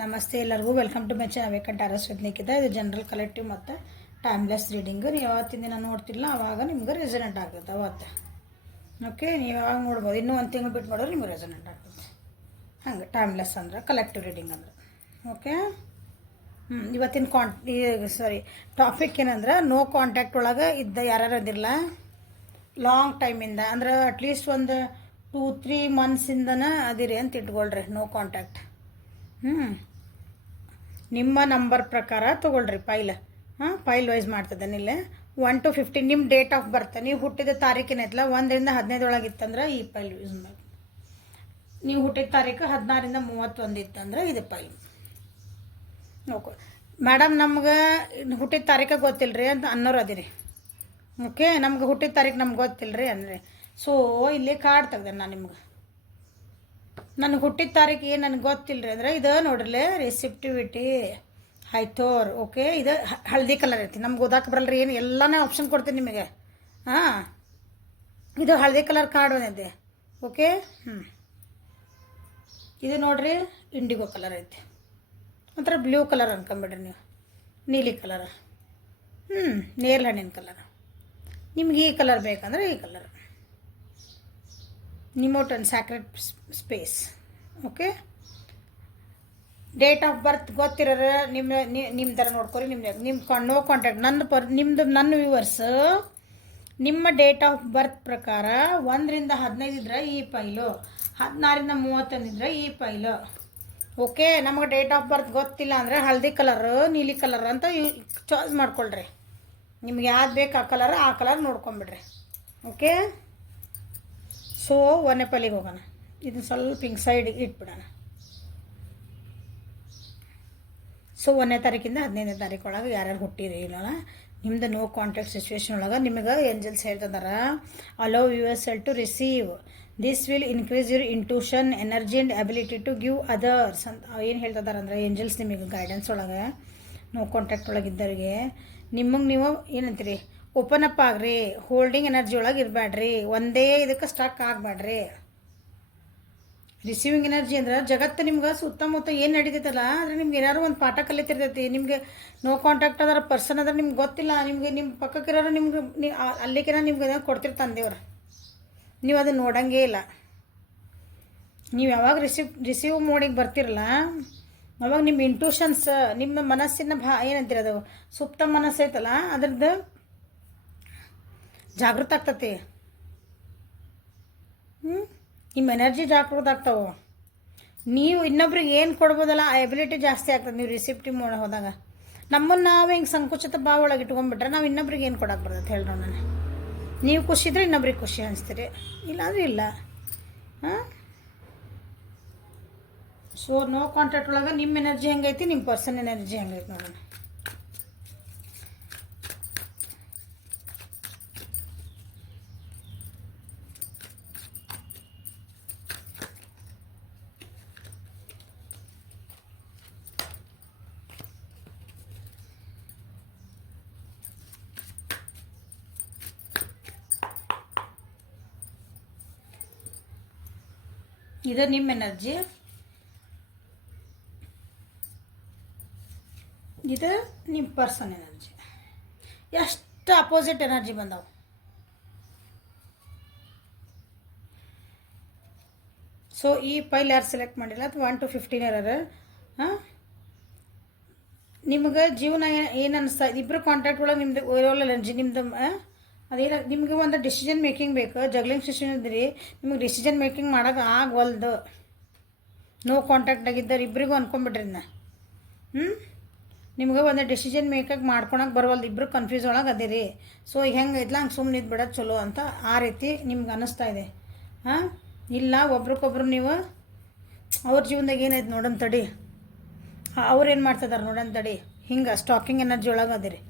ನಮಸ್ತೆ ಎಲ್ಲರಿಗೂ welcome to my channel ವೇಕಂಟ್ ಆರಸ್ ವಿದ್ನಿಕಿದೆ. ಇದು ಜನರಲ್ ಕಲೆಕ್ಟಿವ್ ಮತ್ತು ಟೈಮ್ಲೆಸ್ ರೀಡಿಂಗ್. ನೀವು ಯಾವತ್ತಿನ ದಿನ ನೋಡ್ತಿಲ್ಲ ಆವಾಗ ನಿಮ್ಗೆ ರೆಸನೆಂಟ್ ಆಗ್ತದೆ ಅವತ್ತು. ಓಕೆ, ನೀವು ಯಾವಾಗ ನೋಡ್ಬೋದು. ಇನ್ನೂ ಒಂದು ತಿಂಗಳು ಬಿಟ್ಟು ನೋಡಿದ್ರೆ ನಿಮ್ಗೆ ರೆಸನೆಂಟ್ ಆಗ್ತದೆ. ಹಂಗೆ ಟೈಮ್ಲೆಸ್ ಅಂದ್ರೆ ಕಲೆಕ್ಟಿವ್ ರೀಡಿಂಗ್ ಅಂದ್ರೆ. ಓಕೆ, ಇವತ್ತಿನ ಟಾಪಿಕ್ ಏನಂದ್ರೆ ನೋ ಕಾಂಟ್ಯಾಕ್ಟ್ ಒಳಗೆ ಇದ್ದ ಯಾರು ಅದಿರಲ್ಲ ಲಾಂಗ್ ಟೈಮಿಂದ, ಅಂದ್ರೆ ಅಟ್ಲೀಸ್ಟ್ ಒಂದು 2-3 ಮಂತ್ಸಿಂದನ ಅದಿರಿ ಅಂತ ಇಟ್ಕೊಳ್ರಿ. No contact. ನಿಮ್ಮ ನಂಬರ್ ಪ್ರಕಾರ ತೊಗೊಳ್ರಿ ಫೈಲ್. ಫೈಲ್ ವೈಸ್ ಮಾಡ್ತದೇನಿಲ್ಲ. 1 to 15 ನಿಮ್ಮ ಡೇಟ್ ಆಫ್ ಬರ್ತ್, ನೀವು ಹುಟ್ಟಿದ ತಾರೀಕಿನೈತಲ್ಲ 1ರಿಂದ 15 ಒಳಗಿತ್ತಂದ್ರೆ ಈ ಫೈಲ್ ಯೂಸ್ ಮಾಡಿ. ನೀವು ಹುಟ್ಟಿದ ತಾರೀಕು 16ರಿಂದ 31 ಇತ್ತಂದ್ರೆ ಇದು ಫೈಲ್. ಓಕೆ ಮೇಡಮ್, ನಮ್ಗೆ ಹುಟ್ಟಿದ ತಾರೀಕು ಗೊತ್ತಿಲ್ಲರಿ ಅಂತ ಅನ್ನೋರು ಅದಿರಿ. ಓಕೆ, ನಮ್ಗೆ ಹುಟ್ಟಿದ ತಾರೀಕು ನಮ್ಗೆ ಗೊತ್ತಿಲ್ಲರಿ ಅಂದರೆ ಸೊ ಇಲ್ಲಿ ಕಾರ್ಡ್ ತೆಗ್ದೆ ನಾನು ನಿಮ್ಗೆ. ನನಗೆ ಹುಟ್ಟಿದ ತಾರೀಕು ಏನು ನನಗೆ ಗೊತ್ತಿಲ್ಲರಿ ಅಂದರೆ ಇದು ನೋಡ್ರಲ್ಲೇ ರಿಸಿಪ್ಟಿವಿಟಿ ಹೈಥೋರ್. ಓಕೆ, ಇದು ಹಳದಿ ಕಲರ್ ಐತಿ. ನಮ್ಗೆ ಓದಾಕೆ ಬರಲ್ರಿ, ಏನು ಎಲ್ಲನೇ ಆಪ್ಷನ್ ಕೊಡ್ತೀನಿ ನಿಮಗೆ. ಇದು ಹಳದಿ ಕಲರ್ ಕಾರ್ಡ್ ಒಂದಿದೆ. ಓಕೆ, ಇದು ನೋಡ್ರಿ ಇಂಡಿಗೋ ಕಲರ್ ಐತಿ. ಒಂಥರ ಬ್ಲೂ ಕಲರ್ ಅನ್ಕೊಂಬಿಡ್ರಿ ನೀವು, ನೀಲಿ ಕಲರ್. ನೇರಳೆ ಹಣ್ಣಿನ ಕಲರ್. ನಿಮ್ಗೆ ಈ ಕಲರ್ ಬೇಕಂದ್ರೆ ಈ ಕಲರ್. ನಿಮೋಟನ್ sacred space. Okay, date of birth ಗೊತ್ತಿರೋರು ನಿಮ್ಮ ಥರ ನೋಡ್ಕೊರಿ. ನಿಮ್ಮ ನೋ ಕಾಂಟ್ಯಾಕ್ಟ್ ನನ್ನ ವ್ಯೂವರ್ಸ್ ನಿಮ್ಮ ಡೇಟ್ ಆಫ್ ಬರ್ತ್ ಪ್ರಕಾರ 1ರಿಂದ 15 ಇದ್ರೆ ಈ ಫೈಲು, 16ರಿಂದ 31 ಇದ್ರೆ ಈ ಫೈಲು. ಓಕೆ, ನಮಗೆ ಡೇಟ್ ಆಫ್ ಬರ್ತ್ ಗೊತ್ತಿಲ್ಲ ಅಂದರೆ ಹಳದಿ ಕಲರ್ ನೀಲಿ ಕಲರ್ ಅಂತ ಚಾಯ್ಸ್ ಮಾಡ್ಕೊಳ್ರಿ. ನಿಮ್ಗೆ ಯಾವ್ದು ಬೇಕು ಆ ಕಲರ್ ನೋಡ್ಕೊಂಬಿಡ್ರಿ. ಓಕೆ, ಸೊ 1ನೇ ಫೈಲಿಗೆ ಹೋಗೋಣ. ಇದನ್ನು ಸ್ವಲ್ಪ ಹಿಂಗೆ ಸೈಡಿಗೆ ಇಟ್ಬಿಡೋಣ. ಸೊ 1ನೇ ತಾರೀಕಿಂದ 15ನೇ ತಾರೀಕು ಒಳಗೆ ಯಾರ್ಯಾರು ಹುಟ್ಟಿರಿ ಇಲ್ಲ ನಿಮ್ದು ನೋ ಕಾಂಟ್ಯಾಕ್ಟ್ ಸಿಚುವೇಶನ್ ಒಳಗೆ ನಿಮಗೆ ಏಂಜಲ್ಸ್ ಹೇಳ್ತಿದಾರ, allow yourself to receive this will increase your intuition energy and ability to give others ಅಂತ ಏನು ಹೇಳ್ತಿದಾರೆ ಅಂದರೆ ಏಂಜಲ್ಸ್ ನಿಮಗೆ ಗೈಡೆನ್ಸ್ ಒಳಗೆ ನೋ ಕಾಂಟ್ಯಾಕ್ಟ್ ಒಳಗಿದ್ದವ್ರಿಗೆ ನಿಮಗೆ ನೀವು ಏನಂತೀರಿ ಓಪನ್ ಅಪ್ ಆಗ್ರಿ. ಹೋಲ್ಡಿಂಗ್ ಎನರ್ಜಿ ಒಳಗೆ ಇರಬೇಡ್ರಿ, ಒಂದೇ ಇದಕ್ಕೆ ಸ್ಟಕ್ ಆಗಬೇಡ್ರಿ. ರಿಸೀವಿಂಗ್ ಎನರ್ಜಿ ಅಂದ್ರೆ ಜಗತ್ತು ನಿಮ್ಗೆ ಸುತ್ತಮುತ್ತ ಏನು ನಡೀತೈತಲ್ಲ ಆದರೆ ನಿಮ್ಗೆ ಏನಾದ್ರು ಒಂದು ಪಾಠ ಕಲಿತಿರ್ತೈತಿ. ನಿಮಗೆ ನೋ ಕಾಂಟ್ಯಾಕ್ಟ್ ಅದರ ಪರ್ಸನ್ ಅದ್ರ ನಿಮ್ಗೆ ಗೊತ್ತಿಲ್ಲ, ನಿಮಗೆ ನಿಮ್ಮ ಪಕ್ಕಕ್ಕಿರೋರು ನಿಮ್ಗೆ ಅಲ್ಲಿಗಿನ ನಿಮ್ಗೆ ಕೊಡ್ತಿರ್ತಾನೆ ದೇವ್ರು, ನೀವು ಅದನ್ನು ನೋಡಂಗೇ ಇಲ್ಲ. ನೀವು ಯಾವಾಗ ರಿಸೀವ್ ಮೋಡಿಗೆ ಬರ್ತಿರಲ್ಲ ಅವಾಗ ನಿಮ್ಮ ಇಂಟ್ಯೂಷನ್ಸ್, ನಿಮ್ಮ ಮನಸ್ಸಿನ ಏನಂತೀರ ಅದು ಸುಪ್ತ ಮನಸ್ಸು ಐತಲ್ಲ ಅದ್ರದ್ದು ಜಾಗೃತ ಆಗ್ತತಿ. ನಿಮ್ಮ ಎನರ್ಜಿ ಜಾಗೃತ ಆಗ್ತಾವೆ. ನೀವು ಇನ್ನೊಬ್ರಿಗೆ ಏನು ಕೊಡ್ಬೋದಲ್ಲ ಆ ಎಬಿಲಿಟಿ ಜಾಸ್ತಿ ಆಗ್ತದೆ ನೀವು ರಿಸಿಪ್ಟಿವ್ ಮಾಡಿ ಹೋದಾಗ. ನಮ್ಮನ್ನು ನಾವು ಹಿಂಗೆ ಸಂಕುಚಿತ ಭಾವ ಒಳಗೆ ಇಟ್ಕೊಂಡ್ಬಿಟ್ರೆ ನಾವು ಇನ್ನೊಬ್ರಿಗೆ ಏನು ಕೊಡಕ್ಕೆ ಬರ್ತದೆ ಹೇಳ್ರಿ. ನಾನು ನೀವು ಖುಷಿ ಇದ್ರೆ ಇನ್ನೊಬ್ರಿಗೆ ಖುಷಿ ಅನಿಸ್ತೀರಿ, ಇಲ್ಲಾಂದ್ರೆ ಇಲ್ಲ. ಸೊ ನೋ ಕಾಂಟ್ಯಾಕ್ಟ್ ಒಳಗೆ ನಿಮ್ಮ ಎನರ್ಜಿ ಹೆಂಗೈತಿ, ನಿಮ್ಮ ಪರ್ಸನ್ ಎನರ್ಜಿ ಹೆಂಗೈತಿ ನೋಡೋಣ. ಇದು ನಿಮ್ಮ ಎನರ್ಜಿ, ಇದು ನಿಮ್ಮ ಪರ್ಸನ್ ಎನರ್ಜಿ. ಎಷ್ಟು ಅಪೋಸಿಟ್ ಎನರ್ಜಿ ಬಂದವು. ಸೊ ಈ ಫೈಲ್ ಯಾರು ಸೆಲೆಕ್ಟ್ ಮಾಡಿಲ್ಲ ಅಥವಾ 1 to 15 ಇರೋರು ನಿಮಗೆ ಜೀವನ ಏನು ಅನ್ನಿಸ್ತಾ ಇಬ್ಬರು ಕಾಂಟ್ಯಾಕ್ಟ್ ಒಳಗೆ ನಿಮ್ದು ಓವರಾಲ್ ಎನರ್ಜಿ ನಿಮ್ಮದು ಅದೇನ ನಿಮಗೆ ಒಂದು ಡಿಸಿಷನ್ ಮೇಕಿಂಗ್ ಬೇಕು. ಜಗ್ಲಿಂಗ್ ಸಿಚುವೇಶನ್ ಇದ್ರಿ ನಿಮಗೆ ಡಿಸಿಷನ್ ಮೇಕಿಂಗ್ ಮಾಡೋಕೆ ಆಗವಲ್ದು. ನೋ ಕಾಂಟ್ಯಾಕ್ಟಾಗಿದ್ದಾರೆ ಇಬ್ಬರಿಗೂ ಅನ್ಕೊಂಬಿಡ್ರಿ ನಿಮ್ಗೆ ಒಂದು ಡಿಸಿಷನ್ ಮೇಕಕ್ಕೆ ಮಾಡ್ಕೊಳಕ್ಕೆ ಬರವಲ್ದು, ಇಬ್ಬರು ಕನ್ಫ್ಯೂಸ್ ಒಳಗೆ ಅದಿರಿ. ಸೊ ಹೆಂಗೆ ಐತ್ಲ ಹಂಗೆ ಸುಮ್ಮನೆ ಬಿಡೋದು ಚಲೋ ಅಂತ ಆ ರೀತಿ ನಿಮ್ಗೆ ಅನ್ನಿಸ್ತಾ ಇದೆ. ಇಲ್ಲ ಒಬ್ರಿಗೊಬ್ರು ನೀವು ಅವ್ರ ಜೀವನದಾಗ ಏನೈತೆ ನೋಡೋಣ ತಡಿ, ಅವ್ರೇನು ಮಾಡ್ತಿದ್ದಾರೆ ನೋಡೋಣ ತಡಿ, ಹಿಂಗೆ ಸ್ಟಾಕಿಂಗ್ ಎನರ್ಜಿ ಒಳಗೆ ಅದಿರಿ.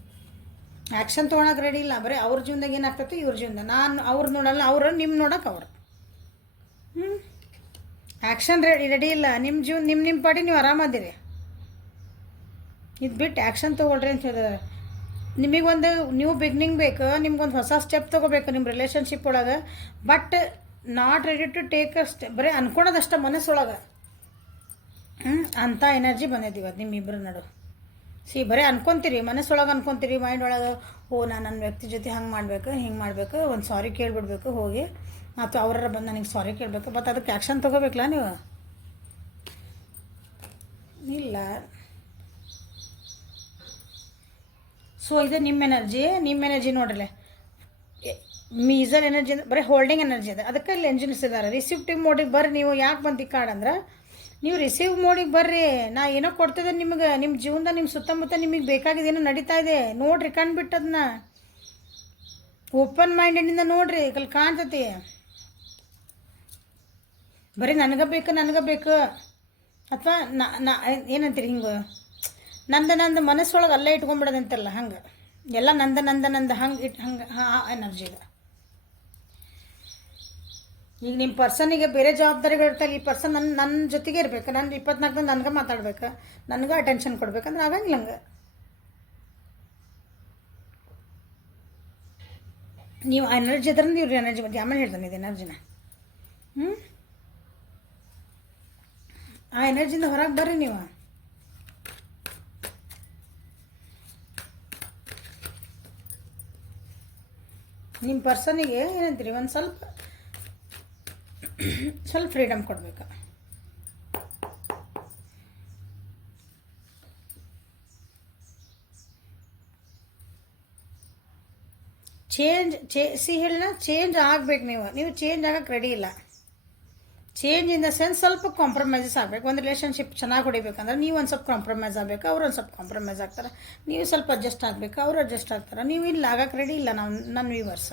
ಆ್ಯಕ್ಷನ್ ತೊಗೊಳಕ್ಕೆ ರೆಡಿ ಇಲ್ಲ, ಬರೀ ಅವ್ರ ಜೀವನದಾಗ ಏನಾಗ್ತೈತಿ ಇವ್ರ ಜೀವನದಾಗ. ನಾನು ಅವ್ರು ನೋಡಲ್ಲ, ಅವರು ನಿಮ್ಮ ನೋಡೋಕೆ ಅವ್ರು ಆ್ಯಕ್ಷನ್ ರೆಡಿ ಇಲ್ಲ. ನಿಮ್ಮ ಪಾಡಿ ನೀವು ಆರಾಮದಿರಿ. ಇದು ಬಿಟ್ಟು ಆ್ಯಕ್ಷನ್ ತೊಗೊಳ್ರಿ ಅಂತ ಹೇಳಿದ್ರೆ ನಿಮಗೊಂದು ನ್ಯೂ ಬಿಗ್ನಿಂಗ್ ಬೇಕು, ನಿಮ್ಗೊಂದು ಹೊಸ ಸ್ಟೆಪ್ ತೊಗೋಬೇಕು ನಿಮ್ಮ ರಿಲೇಷನ್ಶಿಪ್ ಒಳಗೆ. But not ready to take a step, ಬರೀ ಅನ್ಕೊಳೋದಷ್ಟ ಮನಸ್ಸೊಳಗೆ. ಅಂಥ ಎನರ್ಜಿ ಬಂದೈತಿ ಇವತ್ತು ನಿಮ್ಮಿಬ್ಬರು ನಡು. ಬರೀ ಅನ್ಕೊತೀರಿ ಮನಸ್ಸೊಳಗೆ ಅನ್ಕೊತೀರಿ, ಮೈಂಡ್ ಒಳಗೆ ನಾನು ನನ್ನ ವ್ಯಕ್ತಿ ಜೊತೆ ಹಂಗೆ ಮಾಡಬೇಕು ಹಿಂಗೆ ಮಾಡಬೇಕು, ಒಂದು ಸಾರಿ ಕೇಳಿಬಿಡ್ಬೇಕು ಹೋಗಿ, ಅಥವಾ ಅವ್ರ ಬಂದು ನನಗೆ ಸಾರಿ ಕೇಳಬೇಕು, ಮತ್ತು ಅದಕ್ಕೆ ಆ್ಯಕ್ಷನ್ ತೊಗೋಬೇಕಲ್ಲ ನೀವು. ಇಲ್ಲ. ಸೊ ಇದು ನಿಮ್ಮ ಎನರ್ಜಿ ನೋಡ್ರಿ. ಮೀಸರ್ ಎನರ್ಜಿ ಅಂದ್ರೆ ಬರೀ ಹೋಲ್ಡಿಂಗ್ ಎನರ್ಜಿ ಅದ. ಅದಕ್ಕೆ ಇಲ್ಲಿ ಎಂಜಿನ್ಸ್ ಇದ್ದಾರೆ. ರಿಸಿಪ್ಟಿವ್ ಮೋಡಿಗೆ ಬರ್ರಿ. ನೀವು ಯಾಕೆ ಬಂದು ಕಾರ್ಡ್ ಅಂದ್ರೆ ನೀವು ರಿಸೀವ್ ಮೋಡಿಗೆ ಬರ್ರಿ. ನಾ ಏನೋ ಕೊಡ್ತಿದ್ದೆ ನಿಮಗೆ, ನಿಮ್ಮ ಜೀವನದಾಗ ನಿಮ್ಮ ಸುತ್ತಮುತ್ತ ನಿಮಗೆ ಬೇಕಾಗಿದೆ ಏನೋ ನಡೀತಾ ಇದೆ ನೋಡ್ರಿ, ಕಂಡುಬಿಟ್ಟದನ್ನ ಓಪನ್ ಮೈಂಡಿಂದ ನೋಡ್ರಿ, ಕಲ್ ಕಾಣ್ತತಿ. ಬರೀ ನನಗೆ ಬೇಕು ಅಥವಾ ನಾ ಏನಂತೀರಿ ಹಿಂಗೆ ನಂದು ಮನಸ್ಸೊಳಗೆ ಅಲ್ಲೇ ಇಟ್ಕೊಂಡ್ಬಿಡೋದಂತಲ್ಲ, ಹಂಗೆ ಎಲ್ಲ ನಂದ ಹಂಗೆ ಎನರ್ಜಿ ಇದೆ. ಈಗ ನಿಮ್ಮ ಪರ್ಸನಿಗೆ ಬೇರೆ ಜವಾಬ್ದಾರಿಗಳಿರ್ತಾಯಿಲ್ಲ. ಈ ಪರ್ಸನ್ ನನ್ನ ಜೊತೆಗೆ ಇರಬೇಕು, ನನ್ನ 24 ನನಗೆ ಮಾತಾಡ್ಬೇಕು, ನನಗೆ ಅಟೆನ್ಷನ್ ಕೊಡ್ಬೇಕಂದ್ರೆ ಆಗಂಗಿಲ್ಲ ಹಂಗೆ. ನೀವು ಆ ಎನರ್ಜಿ ಇದ್ರೆ ಇವ್ರ ಎನರ್ಜಿ ಬಂದು ಆಮೇಲೆ ಹೇಳ್ತಾನೆ ಇದು ಎನರ್ಜಿನ. ಆ ಎನರ್ಜಿಯಿಂದ ಹೊರಗೆ ಬರ್ರಿ ನೀವು. ನಿಮ್ಮ ಪರ್ಸನಿಗೆ ಏನಂತೀರಿ ಒಂದು ಸ್ವಲ್ಪ ಫ್ರೀಡಮ್ ಕೊಡಬೇಕು. ಚೇಂಜ್ ಆಗ್ಬೇಕು. ನೀವು ಚೇಂಜ್ ಆಗಕ್ಕೆ ರೆಡಿ ಇಲ್ಲ. ಚೇಂಜ್ ಇನ್ ದ ಸೆನ್ಸ್ ಸ್ವಲ್ಪ ಕಾಂಪ್ರಮೈಸಸ್ ಆಗಬೇಕು. ಒಂದು ರಿಲೇಷನ್ಶಿಪ್ ಚೆನ್ನಾಗಿ ಹೊಡಿಬೇಕಂದ್ರೆ ನೀವು ಒಂದು ಸ್ವಲ್ಪ ಕಾಂಪ್ರಮೈಸ್ ಆಗಬೇಕು, ಅವ್ರು ಒಂದು ಸ್ವಲ್ಪ ಕಾಂಪ್ರಮೈಸ್ ಆಗ್ತಾರೆ, ನೀವು ಸ್ವಲ್ಪ ಅಡ್ಜಸ್ಟ್ ಆಗಬೇಕು, ಅವ್ರು ಅಡ್ಜಸ್ಟ್ ಆಗ್ತಾರೆ. ನೀವು ಇಲ್ಲ ಆಗಕ್ಕೆ ರೆಡಿ ಇಲ್ಲ. ನನ್ನ ವ್ಯೂವರ್ಸ್,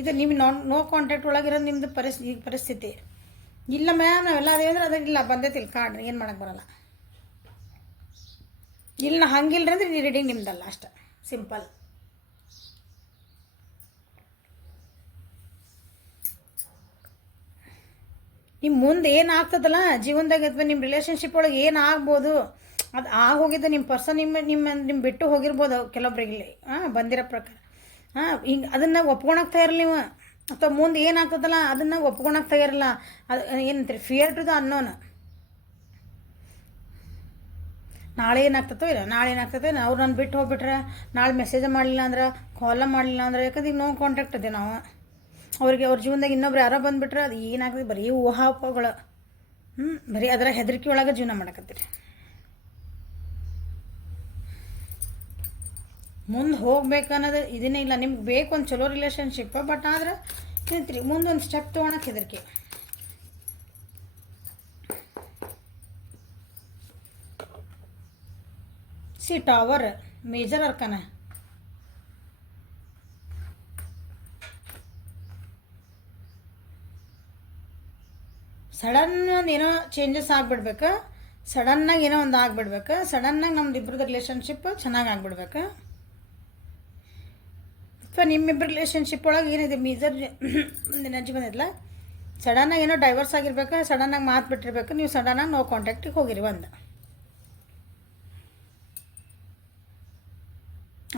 ಇದು ನೀವು ನೋ ಕಾಂಟ್ಯಾಕ್ಟ್ ಒಳಗಿರೋದು ನಿಮ್ಮದು ಪರಿಸ್ಥಿತಿ ಇಲ್ಲ ಮ್ಯಾಮ್. ನಾವೆಲ್ಲ ಅದೇ ಅಂದ್ರೆ ಅದಿಲ್ಲ ಬಂದೈತಿಲ್ಲ ಕಾರ್ಡ್, ಏನು ಮಾಡೋಕ್ಕೆ ಬರೋಲ್ಲ. ಇಲ್ಲ ಹಂಗಿಲ್ರಿ ಅಂದ್ರೆ ನೀವು ರೀಡಿಂಗ್ ನಿಮ್ದಲ್ಲ, ಅಷ್ಟೆ ಸಿಂಪಲ್. ನಿಮ್ಮ ಮುಂದೆ ಏನಾಗ್ತದಲ್ಲ ಜೀವನದಾಗ ಅಥವಾ ನಿಮ್ಮ ರಿಲೇಷನ್ಶಿಪ್ ಒಳಗೆ ಏನಾಗ್ಬೋದು ಅದು ಆಗೋಗಿದ್ದು. ನಿಮ್ಮ ಪರ್ಸನ್ ನಿಮ್ಮ ಬಿಟ್ಟು ಹೋಗಿರ್ಬೋದು ಕೆಲವೊಬ್ರಿಗೆ ಬಂದಿರೋ ಪ್ರಕಾರ. ಹಿಂಗೆ ಅದನ್ನು ಒಪ್ಕೊಳಕ್ಕೆ ಇರಲಿ ನೀವು, ಅಥವಾ ಮುಂದೆ ಏನಾಗ್ತದಲ್ಲ ಅದನ್ನು ಒಪ್ಕೊಳಕ್ಕೆ ಇರಲ್ಲ. ಅದು ಏನಂತೀರಿ ಫಿಯರ್ ಟು ದ ಅನ್ನೋನ್. ನಾಳೆ ಏನಾಗ್ತದೋ ಇಲ್ಲ, ಅವ್ರು ನಾನು ಬಿಟ್ಟು ಹೋಗ್ಬಿಟ್ರೆ, ನಾಳೆ ಮೆಸೇಜ್ ಮಾಡಲಿಲ್ಲ ಅಂದ್ರೆ, ಕಾಲ ಮಾಡಲಿಲ್ಲ ಅಂದ್ರೆ, ಯಾಕಂದ್ರೆ ಈಗ ನೋ ಕಾಂಟ್ಯಾಕ್ಟ್ ಇದೆ ನಾವು ಅವ್ರಿಗೆ. ಅವ್ರ ಜೀವನದಾಗ ಇನ್ನೊಬ್ರು ಯಾರೋ ಬಂದುಬಿಟ್ರೆ ಅದು ಏನಾಗ್ತದೆ, ಬರೀ ಊಹಾಪೋಗಳು. ಬರೀ ಅದರ ಹೆದರಿಕೆ ಒಳಗೆ ಜೀವನ ಮಾಡಕತ್ತೀರಿ. ಮುಂದೆ ಹೋಗ್ಬೇಕು ಅನ್ನೋದು ಇದನ್ನೇ ಇಲ್ಲ. ನಿಮ್ಗೆ ಬೇಕು ಒಂದು ಚಲೋ ರಿಲೇಷನ್ಶಿಪ್, ಬಟ್ ಆದ್ರೆ ಏನಂತೀರಿ ಮುಂದೊಂದು ಸ್ಟೆಪ್ ತೊಗೊಳಕ್ಕೆ ಹೆದರಿಕೆ. Tower major ಅರ್ಕನ. ಸಡನ್ ಒಂದು ಏನೋ ಚೇಂಜಸ್ ಆಗಿಬಿಡ್ಬೇಕು, ಸಡನ್ನಾಗಿ ಏನೋ ಒಂದು ಆಗಿಬಿಡ್ಬೇಕು, ಸಡನ್ನಾಗಿ ನಮ್ದು ಇಬ್ಬರದ್ದು ರಿಲೇಷನ್ಶಿಪ್ ಚೆನ್ನಾಗಿ ಆಗಿಬಿಡ್ಬೇಕು. ಅಥವಾ ನಿಮ್ಮಿಬ್ಬರು ರಿಲೇಷನ್ಶಿಪ್ ಒಳಗೆ ಏನಿದೆ ಮೇಜರ್ ಒಂದು ಎನರ್ಜಿ ಬಂದಿಲ್ಲ, ಸಡನ್ನಾಗಿ ಏನೋ ಡೈವರ್ಸ್ ಆಗಿರ್ಬೇಕು, ಸಡನ್ನಾಗಿ ಮಾತು ಬಿಟ್ಟಿರ್ಬೇಕು, ನೀವು ಸಡನ್ನಾಗಿ ನೋ ಕಾಂಟ್ಯಾಕ್ಟಿಗೆ ಹೋಗಿರಿ.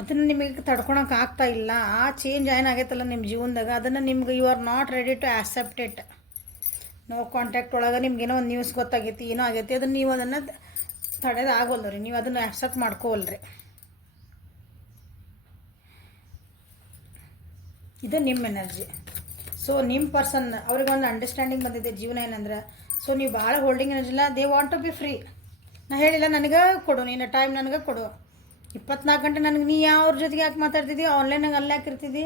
ಅದನ್ನು ನಿಮಗೆ ತಡ್ಕೊಳಕ್ಕೆ ಆಗ್ತಾ ಇಲ್ಲ. ಆ ಚೇಂಜ್ ಏನಾಗೈತಲ್ಲ ನಿಮ್ಮ ಜೀವನದಾಗ, ಅದನ್ನು ನಿಮ್ಗೆ you are not ready to accept it. No contact ಒಳಗೆ ನಿಮ್ಗೆ ಏನೋ ಒಂದು ನ್ಯೂಸ್ ಗೊತ್ತಾಗೈತಿ, ಏನೋ ಆಗೈತಿ, ಅದನ್ನು ನೀವು ಅದನ್ನು ತಡೆದು ಆಗೋಲ್ರಿ, ನೀವು ಅದನ್ನು ಆಕ್ಸೆಪ್ಟ್ ಮಾಡ್ಕೋಲ್ರಿ. ಇದು ನಿಮ್ಮ ಎನರ್ಜಿ. ಸೊ ನಿಮ್ಮ ಪರ್ಸನ್ ಅವ್ರಿಗೊಂದು ಅಂಡರ್ಸ್ಟ್ಯಾಂಡಿಂಗ್ ಬಂದಿದೆ ಜೀವನ ಏನಂದ್ರೆ. ಸೊ ನೀವು ಭಾಳ ಹೋಲ್ಡಿಂಗ್ ಎನರ್ಜಿಲ್ಲ. They want to be free. ನಾ ಹೇಳಿಲ್ಲ ನನಗೆ ಕೊಡು, ನೀನು ಟೈಮ್ ನನಗೆ ಕೊಡು, 24 ಗಂಟೆ ನನಗೆ. ನೀ ಯಾವ್ರ ಜೊತೆಗೆ ಯಾಕೆ ಮಾತಾಡ್ತಿದ್ದಿ, ಆನ್ಲೈನಾಗ ಅಲ್ಲೇ ಹಾಕಿರ್ತಿದ್ದಿ,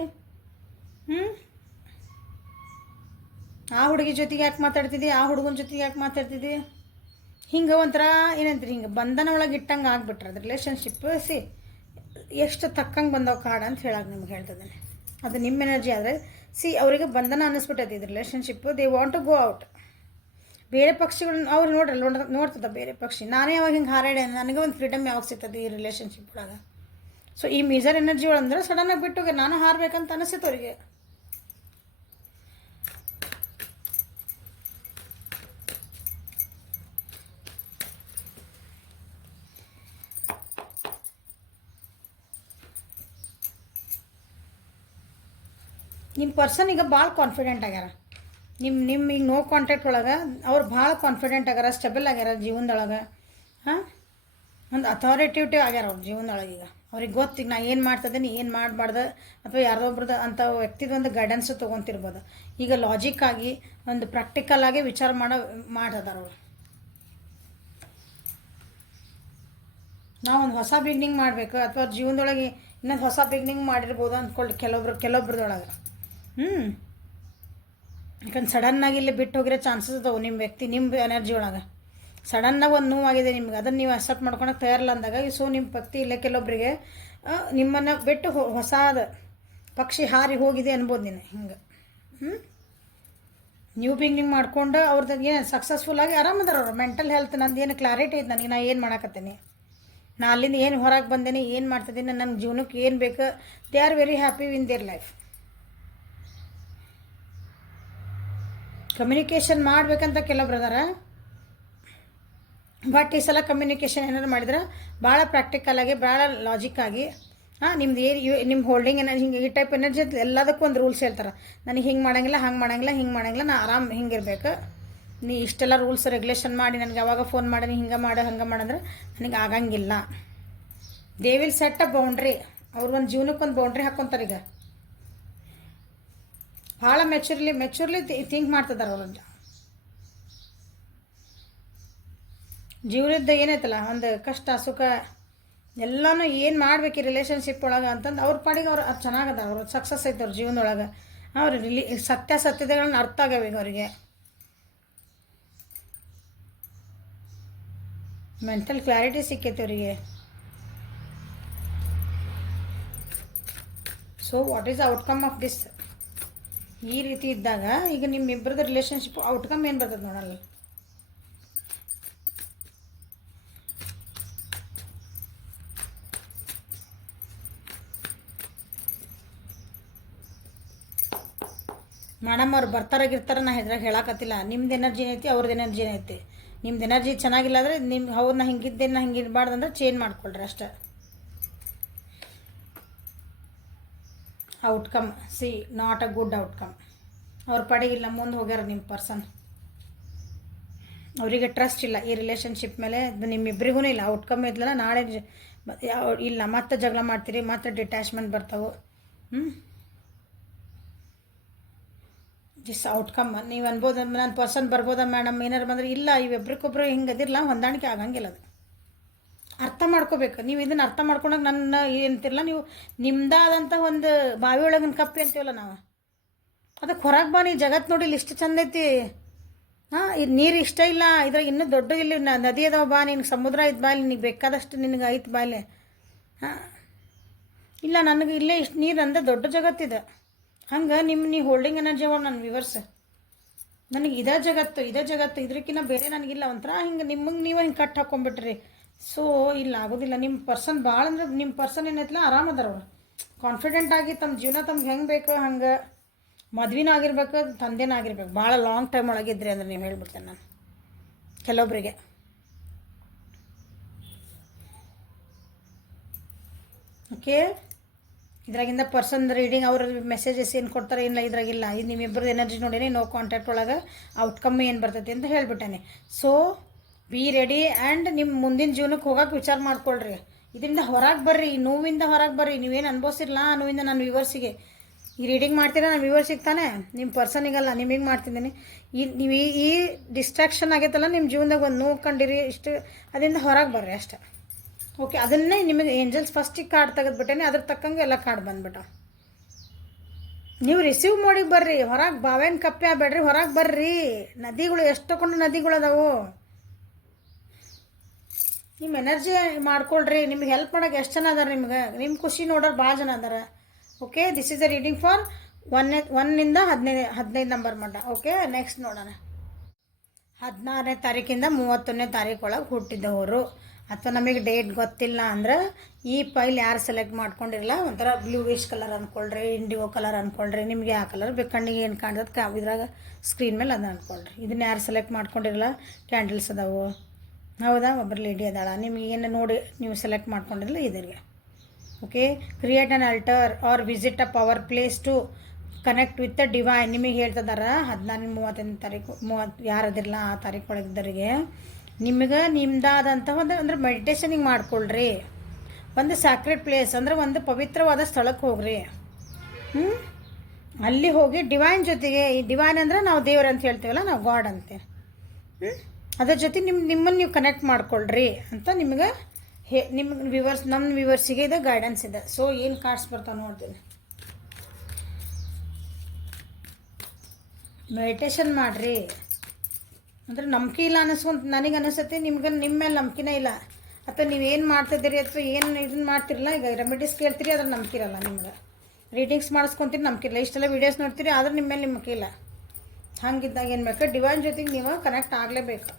ಆ ಹುಡುಗಿ ಜೊತೆಗೆ ಯಾಕೆ ಮಾತಾಡ್ತಿದ್ದಿ, ಆ ಹುಡುಗನ ಜೊತೆಗೆ ಯಾಕೆ ಮಾತಾಡ್ತಿದ್ದಿ, ಹಿಂಗೆ ಒಂಥರ ಏನಂತೀರಿ ಹಿಂಗೆ ಬಂಧನ ಒಳಗೆ ಇಟ್ಟಂಗೆ ಆಗ್ಬಿಟ್ರೆ ಅದು ರಿಲೇಷನ್ಶಿಪ್. ಎಷ್ಟು ತಕ್ಕಂಗೆ ಬಂದವು ಕಾರ್ಡ್ ಅಂತ ಹೇಳಕ್ಕೆ ನಿಮ್ಗೆ ಹೇಳ್ತಿದ್ದೇನೆ. ಅದು ನಿಮ್ಮ ಎನರ್ಜಿ ಆದರೆ ಅವರಿಗೆ ಬಂಧನ ಅನ್ನಿಸ್ಬಿಟ್ಟೈತಿ ಇದು relationship. They want to go out. ಬೇರೆ ಪಕ್ಷಿಗಳನ್ನ ಅವ್ರು ನೋಡ್ತದ ಬೇರೆ ಪಕ್ಷಿ. ನಾನೇ ಯಾವಾಗ ಹಿಂಗೆ ಹಾರಾಡೆ, ನನಗೆ ಒಂದು ಫ್ರೀಡಮ್ ಯಾವಾಗ ಸಿಗ್ತದೆ ಈ ರಿಲೇಷನ್ಶಿಪ್ ಒಳಗೆ. ಸೊ ಈ ಮೇಜರ್ ಎನರ್ಜಿ ಒಳಂದ್ರೆ ಸಡನ್ನಾಗಿ ಬಿಟ್ಟು ನಾನು ಹಾರಬೇಕಂತ ಅನಿಸುತ್ತೆ ಅವರಿಗೆ. ನಿಮ್ಮ ಪರ್ಸನ್ ಈಗ ಭಾಳ ಕಾನ್ಫಿಡೆಂಟ್ ಆಗ್ಯಾರ. ಈಗ ನೋ ಕಾಂಟ್ಯಾಕ್ಟ್ ಒಳಗೆ ಅವ್ರು ಭಾಳ ಕಾನ್ಫಿಡೆಂಟ್ ಆಗ್ಯಾರ, ಸ್ಟೆಬಲ್ ಆಗ್ಯಾರ ಜೀವನದೊಳಗೆ. ಹಾಂ, ಒಂದು ಅಥಾರಿಟೇಟಿವ್ ಆಗ್ಯಾರ ಅವ್ರ ಜೀವನದೊಳಗೆ. ಈಗ ಅವ್ರಿಗೆ ಗೊತ್ತಿಗೆ ನಾ ಏನು ಮಾಡ್ತಿದ್ದೀನಿ, ಏನು ಮಾಡಬಾರ್ದು, ಅಥವಾ ಯಾರೊಬ್ರದ್ದು ಅಂಥ ವ್ಯಕ್ತಿದ ಒಂದು ಗೈಡೆನ್ಸು ತೊಗೊತಿರ್ಬೋದು. ಈಗ ಲಾಜಿಕ್ಕಾಗಿ ಒಂದು ಪ್ರಾಕ್ಟಿಕಲಾಗಿ ವಿಚಾರ ಮಾಡದಾರ ಅವರು. ನಾವು ಒಂದು ಹೊಸ ಬಿಗ್ನಿಂಗ್ ಮಾಡಬೇಕು, ಅಥವಾ ಜೀವನದೊಳಗೆ ಇನ್ನೊಂದು ಹೊಸ ಬಿಗ್ನಿಂಗ್ ಮಾಡಿರ್ಬೋದು ಅಂದ್ಕೊಳ್ಳಿ ಕೆಲವೊಬ್ರದೊಳಗೆ. ಯಾಕಂದ್ರೆ ಸಡನ್ನಾಗಿ ಇಲ್ಲಿ ಬಿಟ್ಟು ಹೋಗಿರೋ ಚಾನ್ಸಸ್ ಅದಾವೆ ನಿಮ್ಮ ವ್ಯಕ್ತಿ, ನಿಮ್ಮ ಎನರ್ಜಿ ಒಳಗೆ. ಸಡನ್ನಾಗಿ ಒಂದು ನೋವಾಗಿದೆ ನಿಮ್ಗೆ, ಅದನ್ನು ನೀವು ಅಕ್ಸೆಪ್ಟ್ ಮಾಡ್ಕೊಳಕ್ಕೆ ತಯಾರಿಲ್ಲ ಅಂದಾಗ, ಸೊ ನಿಮ್ಮ ವ್ಯಕ್ತಿ ಇಲ್ಲೇ ಕೆಲವೊಬ್ಬರಿಗೆ ನಿಮ್ಮನ್ನು ಬಿಟ್ಟು ಹೊಸಾದ ಪಕ್ಷಿ ಹಾರಿ ಹೋಗಿದೆ ಅನ್ಬೋದು ನೀನು. ಹಿಂಗೆ ನ್ಯೂ ಬಿಗ್ನಿಂಗ್ ಮಾಡ್ಕೊಂಡು ಅವ್ರದ್ದು ಏನು ಸಕ್ಸಸ್ಫುಲ್ಲಾಗಿ ಆರಾಮದಾರ ಅವ್ರು. ಮೆಂಟಲ್ ಹೆಲ್ತ್ ನಂದು ಏನು ಕ್ಲಾರಿಟಿ ಐತೆ ನನಗೆ, ನಾ ಏನು ಮಾಡಕತ್ತೀನಿ, ನಾ ಅಲ್ಲಿಂದ ಏನು ಹೊರಗೆ ಬಂದೇನೆ, ಏನು ಮಾಡ್ತಿದ್ದೀನಿ, ನನ್ನ ಜೀವನಕ್ಕೆ ಏನು ಬೇಕು, they are very happy in their life. Communication ಮಾಡಬೇಕಂತ ಕೆಲವೊಬ್ರು ಅದಾರ, ಬಟ್ ಈ ಸಲ ಕಮ್ಯುನಿಕೇಷನ್ ಏನಾದ್ರು ಮಾಡಿದ್ರೆ ಭಾಳ ಪ್ರಾಕ್ಟಿಕಲಾಗಿ, ಭಾಳ ಲಾಜಿಕ್ಕಾಗಿ. ನಿಮ್ದು ನಿಮ್ಮ ಹೋಲ್ಡಿಂಗ್ ಎನರ್ಜಿ ಹಿಂಗೆ ಈ ಟೈಪ್ ಎನರ್ಜಿ ಎಲ್ಲದಕ್ಕೂ ಒಂದು ರೂಲ್ಸ್ ಹೇಳ್ತಾರೆ. ನನಗೆ ಹಿಂಗೆ ಮಾಡಂಗಿಲ್ಲ, ಹಂಗೆ ಮಾಡಂಗಿಲ್ಲ, ನಾ ಆರಾಮ್ ಹಿಂಗಿರ್ಬೇಕು. ನೀ ಇಷ್ಟೆಲ್ಲ ರೂಲ್ಸ್ ರೆಗ್ಯುಲೇಷನ್ ಮಾಡಿ ನನಗೆ ಯಾವಾಗ ಫೋನ್ ಮಾಡಿ ಹಿಂಗೆ ಮಾಡು ಹಂಗೆ ಮಾಡಂದ್ರೆ ನನಗೆ ಆಗಂಗಿಲ್ಲ. They will set a boundary. ಅವ್ರು ಒಂದು ಜೀವನಕ್ಕೆ ಒಂದು ಬೌಂಡ್ರಿ ಹಾಕ್ಕೊತಾರೆ. ಈಗ ಭಾಳ ಮೆಚೂರ್ಲಿ ಥಿಂಕ್ ಮಾಡ್ತಿದ್ದಾರೆ ಅವರು. ಜೀವನದ ಏನೈತಲ್ಲ, ಒಂದು ಕಷ್ಟ ಸುಖ ಎಲ್ಲನೂ ಏನು ಮಾಡ್ಬೇಕು ಈ ರಿಲೇಷನ್ಶಿಪ್ ಒಳಗೆ ಅಂತಂದು ಅವ್ರ ಪಾಡಿಗೆ ಅವ್ರು ಅದು ಚೆನ್ನಾಗದ, ಅವರು ಸಕ್ಸಸ್ ಐತೆ ಅವ್ರ ಜೀವನದೊಳಗೆ. ಅವ್ರು ಸತ್ಯತೆಗಳನ್ನ ಅರ್ಥ ಆಗ್ಯಾವ ಈಗ ಅವರಿಗೆ. ಮೆಂಟಲ್ ಕ್ಲಾರಿಟಿ ಸಿಕ್ಕೈತೆ ಅವರಿಗೆ. So what is the outcome of this? ಈ ರೀತಿ ಇದ್ದಾಗ ಈಗ ನಿಮ್ಮಿಬ್ಬರದ ರಿಲೇಷನ್ಶಿಪ್ ಔಟ್ಕಮ್ ಏನು ಬರ್ತದೆ ನೋಡಲ್ಲ. ಮೇಡಮ್ ಅವ್ರು ಬರ್ತಾರಾಗಿರ್ತಾರೆ, ನಾ ಇದ್ರಾಗ ಹೇಳಕತ್ತಿಲ್ಲ. ನಿಮ್ದು ಎನರ್ಜಿ ಏನೈತಿ, ಅವ್ರದ್ದು ಎನರ್ಜಿ ಏನೈತಿ. ನಿಮ್ದು ಎನರ್ಜಿ ಚೆನ್ನಾಗಿಲ್ಲ ಅಂದರೆ ಅವ್ರನ್ನ ಹಿಂಗಿದ್ದೇನೆ ಹಿಂಗೆ ಇರಬಾರ್ದು ಅಂದ್ರೆ ಚೇಂಜ್ ಮಾಡ್ಕೊಳ್ರಿ ಅಷ್ಟೇ. Outcome C not a good outcome. ಅವ್ರ ಪಡೆಗಿಲ್ಲ, ಮುಂದೆ ಹೋಗ್ಯಾರ ನಿಮ್ಮ ಪರ್ಸನ್. ಅವರಿಗೆ ಟ್ರಸ್ಟ್ ಇಲ್ಲ ಈ ರಿಲೇಷನ್ಶಿಪ್ ಮೇಲೆ, ನಿಮ್ಮಿಬ್ಬರಿಗೂ ಇಲ್ಲ. ಔಟ್ಕಮ್ ಇದ್ಲಲ್ಲ, ನಾಳೆ ಇಲ್ಲ ಮತ್ತೆ ಜಗಳ ಮಾಡ್ತೀರಿ, ಮತ್ತೆ ಡಿಟ್ಯಾಚ್ಮೆಂಟ್ ಬರ್ತಾವೆ. ದಿಸ್ ಔಟ್ಕಮ್ ನೀವು ಅನ್ಬೋದು, ನನ್ನ ಪರ್ಸನ್ ಬರ್ಬೋದಾ ಮೇಡಮ್ ಏನಾರು ಬಂದರೆ, ಇಲ್ಲ ಇವಿಬ್ರಿಗೊಬ್ರು ಹಿಂಗೆ ಅದಿರಲ್ಲ, ಹೊಂದಾಣಿಕೆ ಆಗಂಗಿಲ್ಲ. ಅದು ಅರ್ಥ ಮಾಡ್ಕೋಬೇಕು ನೀವು. ಇದನ್ನು ಅರ್ಥ ಮಾಡ್ಕೊಂಡಾಗ ನನ್ನ ಏನಂತಿರಲ್ಲ, ನೀವು ನಿಮ್ದಾದಂಥ ಒಂದು ಬಾವಿ ಒಳಗಿನ ಕಪ್ಪಿ ಅಂತೀವಲ್ಲ ನಾವು, ಅದಕ್ಕೆ ಹೊರಗೆ ಬಾ. ನೀ ಜಗತ್ತು ನೋಡಿ ಇಲ್ಲಿ ಇಷ್ಟು ಚಂದ ಐತಿ. ಇದು ನೀರು ಇಷ್ಟ ಇಲ್ಲ, ಇದ್ರಾಗ ಇನ್ನೂ ದೊಡ್ಡ ಇಲ್ಲಿ ನದಿ ಅದಾವ, ಬಾ ನಿನಗೆ ಸಮುದ್ರ ಐತೆ, ಬಾ ಇಲ್ಲಿ ನಿನಗೆ ಬೇಕಾದಷ್ಟು ನಿನಗೆ ಐತೆ ಬಾಯಿಲೆ. ಇಲ್ಲ ನನಗೆ ಇಲ್ಲೇ ಇಷ್ಟು ನೀರು ಅಂದರೆ ದೊಡ್ಡ ಜಗತ್ತಿದೆ. ಹಂಗೆ ನೀ ಹೋಲ್ಡಿಂಗ್ ಎನರ್ಜಿ ಅವ ನನ್ನ ವಿವರ್ಸ್. ನನಗೆ ಇದೇ ಜಗತ್ತು ಇದ್ರಕ್ಕಿಂತ ಬೇರೆ ನನಗಿಲ್ಲ. ಒಂಥರ ಹಿಂಗೆ ನಿಮಗೆ ನೀವು ಹಿಂಗೆ ಕಟ್ ಹಾಕ್ಕೊಂಬಿಟ್ರಿ. ಸೊ ಇಲ್ಲ ಆಗೋದಿಲ್ಲ. ನಿಮ್ಮ ಪರ್ಸನ್ ಭಾಳ ಅಂದ್ರೆ ನಿಮ್ಮ ಪರ್ಸನ್ ಏನೈತಿಲ್ಲ ಆರಾಮದಾರ ಅವ್ರು. ಕಾನ್ಫಿಡೆಂಟ್ ಆಗಿ ತಮ್ಮ ಜೀವನ ತಮ್ಗೆ ಹೆಂಗೆ ಬೇಕು ಹಂಗೆ, ಮದ್ವೆನೂ ಆಗಿರ್ಬೇಕು, ತಂದೆನೂ ಆಗಿರ್ಬೇಕು. ಭಾಳ ಲಾಂಗ್ ಟೈಮ್ ಒಳಗಿದ್ರಿ ಅಂದ್ರೆ ನೀವು ಹೇಳ್ಬಿಡ್ತೇನೆ ನಾನು ಕೆಲವೊಬ್ಬರಿಗೆ. ಓಕೆ, ಇದ್ರಾಗಿಂದ ಪರ್ಸನ್ ರೀಡಿಂಗ್ ಅವ್ರ ಮೆಸೇಜಸ್ ಏನು ಕೊಡ್ತಾರೆ ಇಲ್ಲ ಇದ್ರಾಗಿಲ್ಲ. ಇದು ನಿಮ್ಮಿಬ್ಬರದ್ದು ಎನರ್ಜಿ ನೋಡೀನಿ, ನೋ ಕಾಂಟ್ಯಾಕ್ಟ್ ಒಳಗೆ ಔಟ್ಕಮ್ ಏನು ಬರ್ತೈತಿ ಅಂತ ಹೇಳ್ಬಿಟ್ಟೇನೆ. ಸೊ ಬಿ ರೆಡಿ ಆ್ಯಂಡ್ ನಿಮ್ಮ ಮುಂದಿನ ಜೀವನಕ್ಕೆ ಹೋಗೋಕೆ ವಿಚಾರ ಮಾಡ್ಕೊಳ್ರಿ. ಇದರಿಂದ ಹೊರಗೆ ಬರ್ರಿ, ಈ ನೋವಿಂದ ಹೊರಗೆ ಬರ್ರಿ. ನೀವೇನು ಅನ್ಭವಿಸಿರಲ್ಲ ಆ ನೋವಿಂದ. ನಾನು ವ್ಯೂವರ್ಸಿಗೆ ಈ ರೀಡಿಂಗ್ ಮಾಡ್ತೀರಾ, ನಾನು ವ್ಯೂವರ್ಸಿಗೆ ತಾನೆ, ನಿಮ್ಮ ಪರ್ಸನಿಗಲ್ಲ ನಿಮಗೆ ಮಾಡ್ತಿದ್ದೀನಿ. ನೀವು ಈ ಡಿಸ್ಟ್ರಾಕ್ಷನ್ ಆಗೈತಲ್ಲ ನಿಮ್ಮ ಜೀವನದಾಗ, ಒಂದು ನೋವು ಕಂಡಿರಿ ಇಷ್ಟು, ಅದರಿಂದ ಹೊರಗೆ ಬರ್ರಿ ಅಷ್ಟೇ. ಓಕೆ, ಅದನ್ನೇ ನಿಮಗೆ ಏಂಜಲ್ಸ್ ಫಸ್ಟಿಗೆ ಕಾರ್ಡ್ ತೆಗೆದ್ಬಿಟ್ಟೇನೆ, ಅದ್ರ ತಕ್ಕಂಗೆ ಎಲ್ಲ ಕಾರ್ಡ್ ಬಂದ್ಬಿಟ್ಟು ನೀವು ರಿಸೀವ್ ಮಾಡಿ ಬರ್ರಿ. ಹೊರಗೆ ಬಾವೇನು ಕಪ್ಪೆ ಆಗಬೇಡ್ರಿ, ಹೊರಗೆ ಬರ್ರಿ. ನದಿಗಳು ಎಷ್ಟೊಂದು ನದಿಗಳು ಅದಾವು. ನಿಮ್ಮ ಎನರ್ಜಿ ಮಾಡ್ಕೊಳ್ರಿ. ನಿಮ್ಗೆ ಹೆಲ್ಪ್ ಮಾಡೋಕೆ ಎಷ್ಟು ಜನ ಅದಾರ, ನಿಮ್ಮ ಖುಷಿ ನೋಡೋರು ಭಾಳ ಜನ ಅದಾರ. Okay, this is a reading for 1 15 number ಮಟ್ಟ. ಓಕೆ, ನೆಕ್ಸ್ಟ್ ನೋಡೋಣ. 16ನೇ ತಾರೀಕಿಂದ 31ನೇ ತಾರೀಕು ಒಳಗೆ ಹುಟ್ಟಿದವರು, ಅಥವಾ ನಮಗೆ ಡೇಟ್ ಗೊತ್ತಿಲ್ಲ ಅಂದ್ರೆ ಈ ಫೈಲ್ ಯಾರು ಸೆಲೆಕ್ಟ್ ಮಾಡ್ಕೊಂಡಿರಲ್ಲ, ಒಂಥರ ಬ್ಲೂವಿಶ್ ಕಲರ್ ಅಂದ್ಕೊಳ್ರಿ, ಇಂಡಿಗೋ ಕಲರ್ ಅಂದ್ಕೊಳ್ರಿ, ನಿಮಗೆ ಆ ಕಲರ್ ಬೇಕು, ಕಣ್ಣಿಗೆ ಏನು ಕಾಣ್ತದೆ ಇದ್ರಾಗ ಸ್ಕ್ರೀನ್ ಮೇಲೆ ಅದನ್ನ ಅಂದ್ಕೊಳ್ರಿ. ಇದನ್ನ ಯಾರು ಸೆಲೆಕ್ಟ್ ಮಾಡ್ಕೊಂಡಿರಲ್ಲ, ಕ್ಯಾಂಡಲ್ಸ್ ಅದಾವು, ಹೌದಾ, ಒಬ್ಬರು ಲೇಡಿ ಅದಾಳ, ನಿಮಗೆ ಏನು ನೋಡಿ ನೀವು ಸೆಲೆಕ್ಟ್ ಮಾಡ್ಕೊಂಡಿರಲ್ಲ ಇದರಿಗೆ. Okay, create an altar or visit a power place to connect with the divine ನಿಮಗೆ ಹೇಳ್ತಿದಾರ 14-31 ತಾರೀಕು 30 ಯಾರದಿರಲ್ಲ ಆ ತಾರೀಕು ಒಳಗಿದ್ದರಿಗೆ ನಿಮಗೆ ನಿಮ್ದಾದಂಥ ಅಂದ್ರೆ ಮೆಡಿಟೇಷನಿಗೆ ಮಾಡ್ಕೊಳ್ರಿ. ಒಂದು ಸ್ಯಾಕ್ರೆಡ್ ಪ್ಲೇಸ್ ಅಂದ್ರೆ ಒಂದು ಪವಿತ್ರವಾದ ಸ್ಥಳಕ್ಕೆ ಹೋಗ್ರಿ. ಅಲ್ಲಿ ಹೋಗಿ ಡಿವೈನ್ ಜೊತೆಗೆ, ಈ ಡಿವೈನ್ ಅಂದ್ರೆ ನಾವು ದೇವ್ರು ಅಂತ ಹೇಳ್ತೀವಲ್ಲ, ನಾವು ಗಾಡ್ ಅಂತೆ. ಅದ್ರ ಜೊತೆ ನಿಮ್ಮನ್ನು ನೀವು ಕನೆಕ್ಟ್ ಮಾಡ್ಕೊಳ್ರಿ ಅಂತ ನಿಮ್ಗೆ ನಿಮ್ಗೆ ನಮ್ಮ ವ್ಯೂವರ್ಸಿಗೆ ಇದು ಗೈಡೆನ್ಸ್ ಇದೆ. ಸೊ ಏನು ಕಾರ್ಡ್ಸ್ ಬರ್ತಾವೆ ನೋಡ್ತೀನಿ. ಮೆಡಿಟೇಷನ್ ಮಾಡಿರಿ ಅಂದ್ರೆ ನಂಬಿಕೆ ಇಲ್ಲ ಅನ್ನಿಸ್ಕೊಂತ ನನಗೆ ಅನಿಸುತ್ತೆ. ನಿಮ್ಗೆ ನಿಮ್ಮ ಮೇಲೆ ನಂಬಿಕೆನೇ ಇಲ್ಲ, ಅಥವಾ ನೀವೇನು ಮಾಡ್ತಿದ್ದೀರಿ ಅಥವಾ ಏನು ಇದನ್ನು ಮಾಡ್ತಿರಲ್ಲ. ಈಗ ರೆಮಿಡೀಸ್ ಕೇಳ್ತೀರಿ, ಅದ್ರ ನಂಬಿಕೆ ಇರಲ್ಲ ನಿಮ್ಗೆ. ರೀಡಿಂಗ್ಸ್ ಮಾಡಿಸ್ಕೊತೀರಿ, ನಂಬಿಕೆ ಇಲ್ಲ. ಇಷ್ಟೆಲ್ಲ ವೀಡಿಯೋಸ್ ನೋಡ್ತೀರಿ, ಆದ್ರೆ ನಿಮ್ಮ ಮೇಲೆ ನಂಬಿಕೆ ಇಲ್ಲ. ಹಂಗಿದ್ದಾಗ ಏನು ಬೇಕು, ಡಿವೈನ್ ಜೊತೆಗೆ ನೀವು ಕನೆಕ್ಟ್ ಆಗಲೇಬೇಕು.